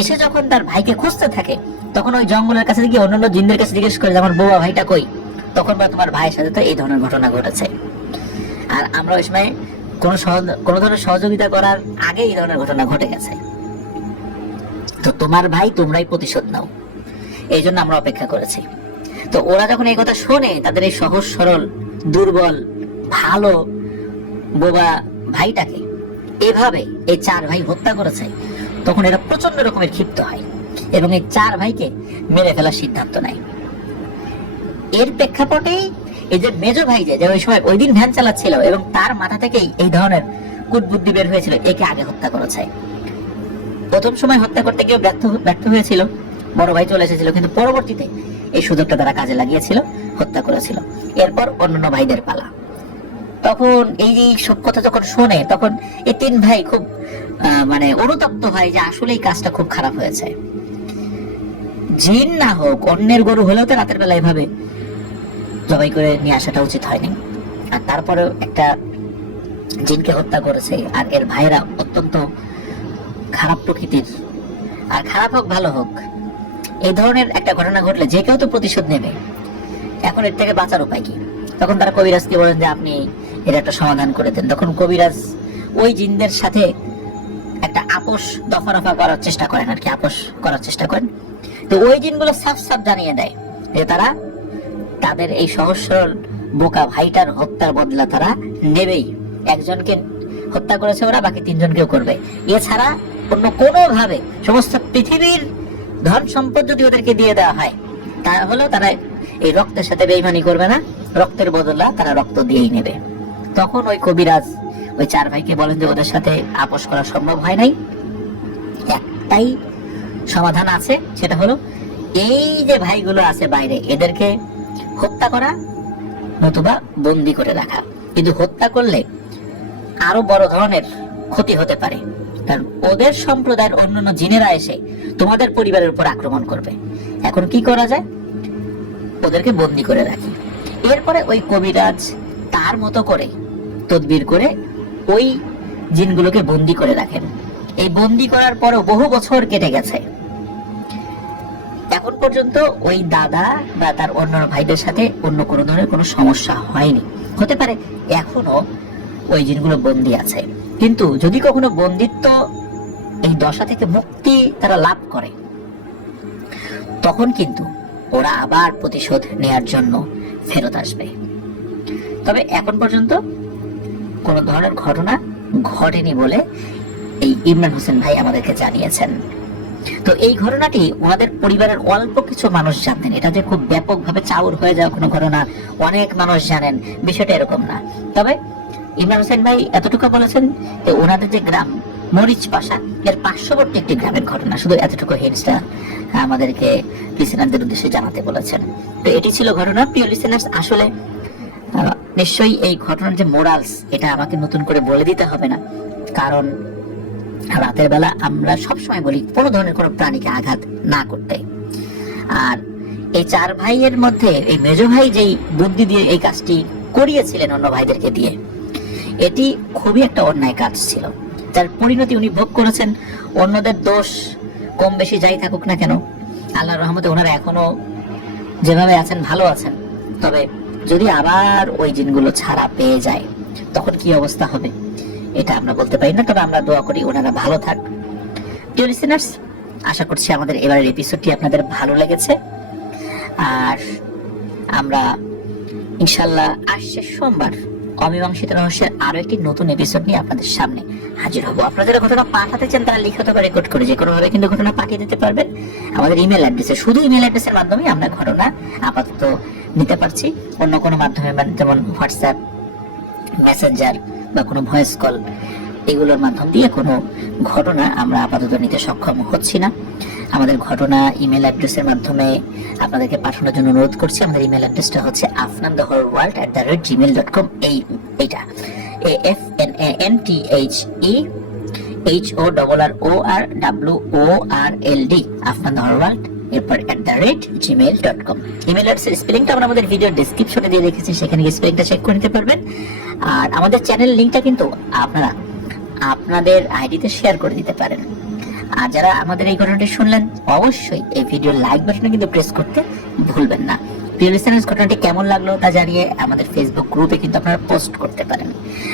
এসে যখন তার ভাইকে খুঁজতে থাকে তখন ওই জঙ্গলের কাছে গিয়ে অন্যান্য জিনদের কাছে জিজ্ঞেস করে আমার বউয়া ভাইটা কই, তখন বা তোমার ভাইয়ের সাথে তো এই ধরনের ঘটনা ঘটেছে। আর আমরা ওই সময় কোনো ধরনের সহযোগিতা করার আগে এই ধরনের ঘটনা ঘটে গেছে, তো তোমার ভাই তোমরাই প্রতিশোধ নাও, এই জন্য আমরা অপেক্ষা করেছি। তো ওরা যখন এই কথা শোনে, তাদের এই সহজ সরল দুর্বল ভালো বোবা ভাইটাকে এভাবে এই 4 ভাই হত্যা করেছে, তখন এরা প্রচন্ড রকমের ক্ষিপ্ত হয় এবং এই 4 ভাইকে মেরে ফেলার সিদ্ধান্ত নেয়। এর প্রেক্ষাপটেই এই যে মেজো ভাই যে ওই সময় ওই দিন ভ্যান চালাচ্ছিল এবং তার মাথা থেকেই এই ধরনের কুটবুদ্ধি বের হয়েছিল, একে আগে হত্যা করেছে। প্রথম সময় হত্যা করতে গিয়ে ব্যর্থ হয়েছিল, বড় ভাই চলে এসেছিল, কিন্তু পরবর্তীতে এই সুযোগটা তারা কাজে লাগিয়েছিল, হত্যা করেছিল। এরপর অন্যান্য ভাইদের পালা। তখন এই সব কথা যখন শোনে তখন এই 3 ভাই খুব মানে অনুতপ্ত হয় যে আসলে এই কাজটা খুব খারাপ হয়েছে। জিন না হোক অন্যের গরু হলেও তো রাতের বেলা এভাবে জবাই করে নিয়ে আসাটা উচিত হয়নি। আর তারপরেও একটা জিনকে হত্যা করেছে। আর এর ভাইরা অত্যন্ত খারাপ প্রকৃতির, আর খারাপ হোক ভালো হোক এই ধরনের একটা ঘটনা ঘটলে যে কেউ তো প্রতিশোধ নেবে। এখন এর থেকে বাঁচার উপায় কি? তখন তারা কবিরাজকে বলেন যে আপনি এর একটা সমাধান করে দেন। তখন কবিরাজ ওই জিনদের সাথে একটা আপোষ দফা করার চেষ্টা করেন আর কি, আপোষ করার চেষ্টা করেন। তো ওই জিনগুলো সাফ জানিয়ে দেয় যে তারা তাদের এই সহজ সরল বোকা ভাইটার হত্যার বদলা তারা নেবেই। একজনকে হত্যা করেছে ওরা, বাকি 3 জনকেও করবে। এছাড়া অন্য কোনো ভাবে সমস্ত পৃথিবীর ধন সম্পদ যদি ওদেরকে দিয়ে দেওয়া হয় তাহলেও তারা এই রক্তের সাথে বেইমানি করবে না, রক্তের বদলা তারা রক্ত দিয়েই নেবে। তখন ওই কবিরাজ ওই 4 ভাইকে বলেন যে ওদের সাথে আপোষ করা সম্ভব হয় নাই, একটাই সমাধান আছে, সেটা হলো এই যে ভাইগুলো আছে বাইরে এদেরকে হত্যা করা নতুবা বন্দি করে রাখা। কিন্তু হত্যা করলে আরো বড় ধরনের ক্ষতি হতে পারে, কারণ ওদের সম্প্রদায়ের অন্যান্য জিনেরা এসে তোমাদের পরিবারের উপর আক্রমণ করবে। এখন কি করা যায়? ওদেরকে বন্দি করে রাখি। এরপরে ওই কবিরাজ তার মতো করে তদবির করে ওই জিনগুলোকে বন্দি করে রাখেন। এই বন্দি করার পরও বহু বছর কেটে গেছে, এখন পর্যন্ত ওই দাদা বা তার অন্য ভাইদের সাথে অন্য কোনো ধরনের কোনো সমস্যা হয়নি। হতে পারে এখনো ওই জিনগুলো বন্দি আছে, কিন্তু যদি কখনো বন্দিত্ব এই দশা থেকে মুক্তি তারা লাভ করে তখন কিন্তু ওরা আবার প্রতিশোধ নেয়ার জন্য ফেরত আসবে। তবে এখন পর্যন্ত কোনো ধরনের ঘটনা ঘটেনি বলে এই ইমরান হোসেন ভাই আমাদেরকে জানিয়েছেন। তো এই ঘটনাটি ওনাদের পরিবারের অল্প কিছু মানুষ জানতেন। এটা যে খুব ব্যাপকভাবে চাউর হয়ে যাওয়া কোনো ঘটনা অনেক মানুষ জানেন, বিষয়টা এরকম না। তবে ইমরান হোসেন ভাই এতটুকু বলেছেন যে ওনাদের যে গ্রাম মরিচ পাশা এর পার্শ্ববর্তী একটি গ্রামের ঘটনা, শুধু এতটুকু হিন্টসটা আমাদেরকে লিসেনারদের উদ্দেশ্যে জানাতে বলেছেন। তো এটি ছিল ঘটনা। প্রিয় লিসেনার্স, আসলে নিশ্চয়ই এই ঘটনার যে মোরালস এটা আমাকে নতুন করে বলে দিতে হবে না, কারণ রাতের বেলা আমরা সবসময় বলি কোনো ধরনের কোনো প্রাণীকে আঘাত না করতে। আর এই 4 ভাইয়ের মধ্যে এই মেজো ভাই যেই বুদ্ধি দিয়ে এই কাজটি করিয়েছিলেন অন্য ভাইদেরকে দিয়ে, এটি খুবই একটা অন্যায় কাজ ছিল, যার পরিণতি উনি ভোগ করেছেন। অন্যদের দোষ কম বেশি যাই থাকুক না কেন, আল্লাহর রহমতে ওনারা এখনো যেভাবে আছেন ভালো আছেন। তবে যদি আবার ওই জিনগুলো ছাড়া পেয়ে যায় তখন কি অবস্থা হবে এটা আমরা বলতে পারি না। তবে আমরা দোয়া করি ওনারা ভালো থাক। ডিয়ার লিসেনার্স, আশা করছি আমাদের এবারের এপিসোডটি আপনাদের ভালো লেগেছে। আর আমরা ইনশাল্লাহ আসছে সোমবার অমীমাংসিত রহস্যের আরো একটি নতুন এপিসোড নিয়ে আপনাদের সামনে হাজির হব। আপনারা যারা ঘটনা পাঠাতে চান তারা লিখিত বা রেকর্ড করে যে কোনো ভাবে কিন্তু ঘটনা পাঠিয়ে দিতে পারবেন আমাদের ইমেল অ্যাড্রেসে। শুধু ইমেল অ্যাড্রেসের মাধ্যমে আমরা ঘটনা আপাতত নিতে পারছি। অন্য কোনো মাধ্যমে যেমন হোয়াটসঅ্যাপ, মেসেঞ্জার বা কোনো ভয়েস কল, এগুলোর মাধ্যম দিয়ে কোনো ঘটনা আমরা আপাতত নিতে সক্ষম হচ্ছি না। আমাদের ঘটনা ইমেল অ্যাড্রেসের মাধ্যমে আপনাদেরকে পাঠানোর জন্য অনুরোধ করছি। আমাদের ইমেল অ্যাড্রেসটা হচ্ছে afnanthehorrorworld@gmail.com। এইটা AFNANTHEHORRORWORLD afnanthehorrorworld এরপর @gmail.com। ইমেল অ্যাড্রেসের স্পেলিংটা আমরা আমাদের ভিডিও ডেসক্রিপশনে দিয়ে রেখেছি, সেখানে গিয়ে স্পেলিংটা চেক করে নিতে পারবেন। আর আমাদের চ্যানেল লিংকটা কিন্তু আপনারা আপনাদের আইডিতে শেয়ার করে দিতে পারেন। আর যারা আমাদের এই ঘটনাটি শুনলেন অবশ্যই এই ভিডিও লাইক বাটনে কিন্তু প্রেস করতে ভুলবেন না। প্রিয় লিসেনার্স, ঘটনাটি কেমন লাগলো তা জানিয়ে আমাদের ফেসবুক গ্রুপে কিন্তু আপনারা পোস্ট করতে পারেন।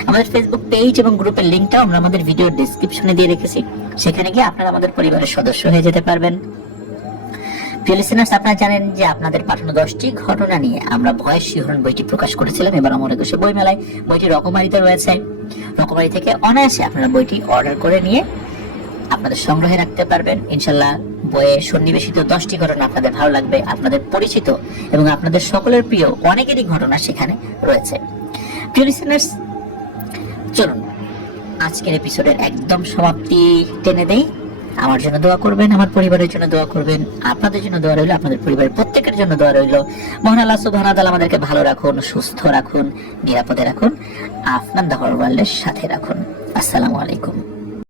আমাদের ফেসবুক পেজ এবং গ্রুপের লিংকটাও আমরা আমাদের ভিডিও ডেসক্রিপশনে দিয়ে রেখেছি, সেখানে গিয়ে আপনারা আমাদের পরিবারের সদস্য হয়ে যেতে পারবেন। প্রিয় লিসেনার্স, আপনারা জানেন যে আপনাদের পাঠানো 10টি ঘটনা নিয়ে আমরা ভয়েস শিহরণ বইটি প্রকাশ করেছিলাম। এবার আমার একুশে বইমেলায় বইটি রকমারিতে রয়েছে। রকমারি থেকে অনায়াসে আপনারা বইটি অর্ডার করে নিয়ে আপনাদের সংগ্রহে রাখতে পারবেন। ইনশাল্লাহ বইয়ে সন্নিবেশিত 10টি ঘটনা আপনাদের ভালো লাগবে। আপনাদের পরিচিত এবং আপনাদের সকলের প্রিয় অনেকেরই ঘটনা সেখানে রয়েছে। প্রিয় লিসেনার্স, চলুন আজকের এপিসোডের একদম সমাপ্তি টেনে দেই। আমার জন্য দোয়া করবেন, আমার পরিবারের জন্য দোয়া করবেন, আপনাদের জন্য দোয়া রইল, আপনাদের পরিবারের প্রত্যেকের জন্য দোয়া রইল। মহান আল্লাহ সুবহানাহু ওয়া তাআলা আমাদেরকে ভালো রাখুন, সুস্থ রাখুন, নিরাপদে রাখুন, আফনান দ্য হরর ওয়ার্ল্ডের সাথে রাখুন। আসসালামু আলাইকুম।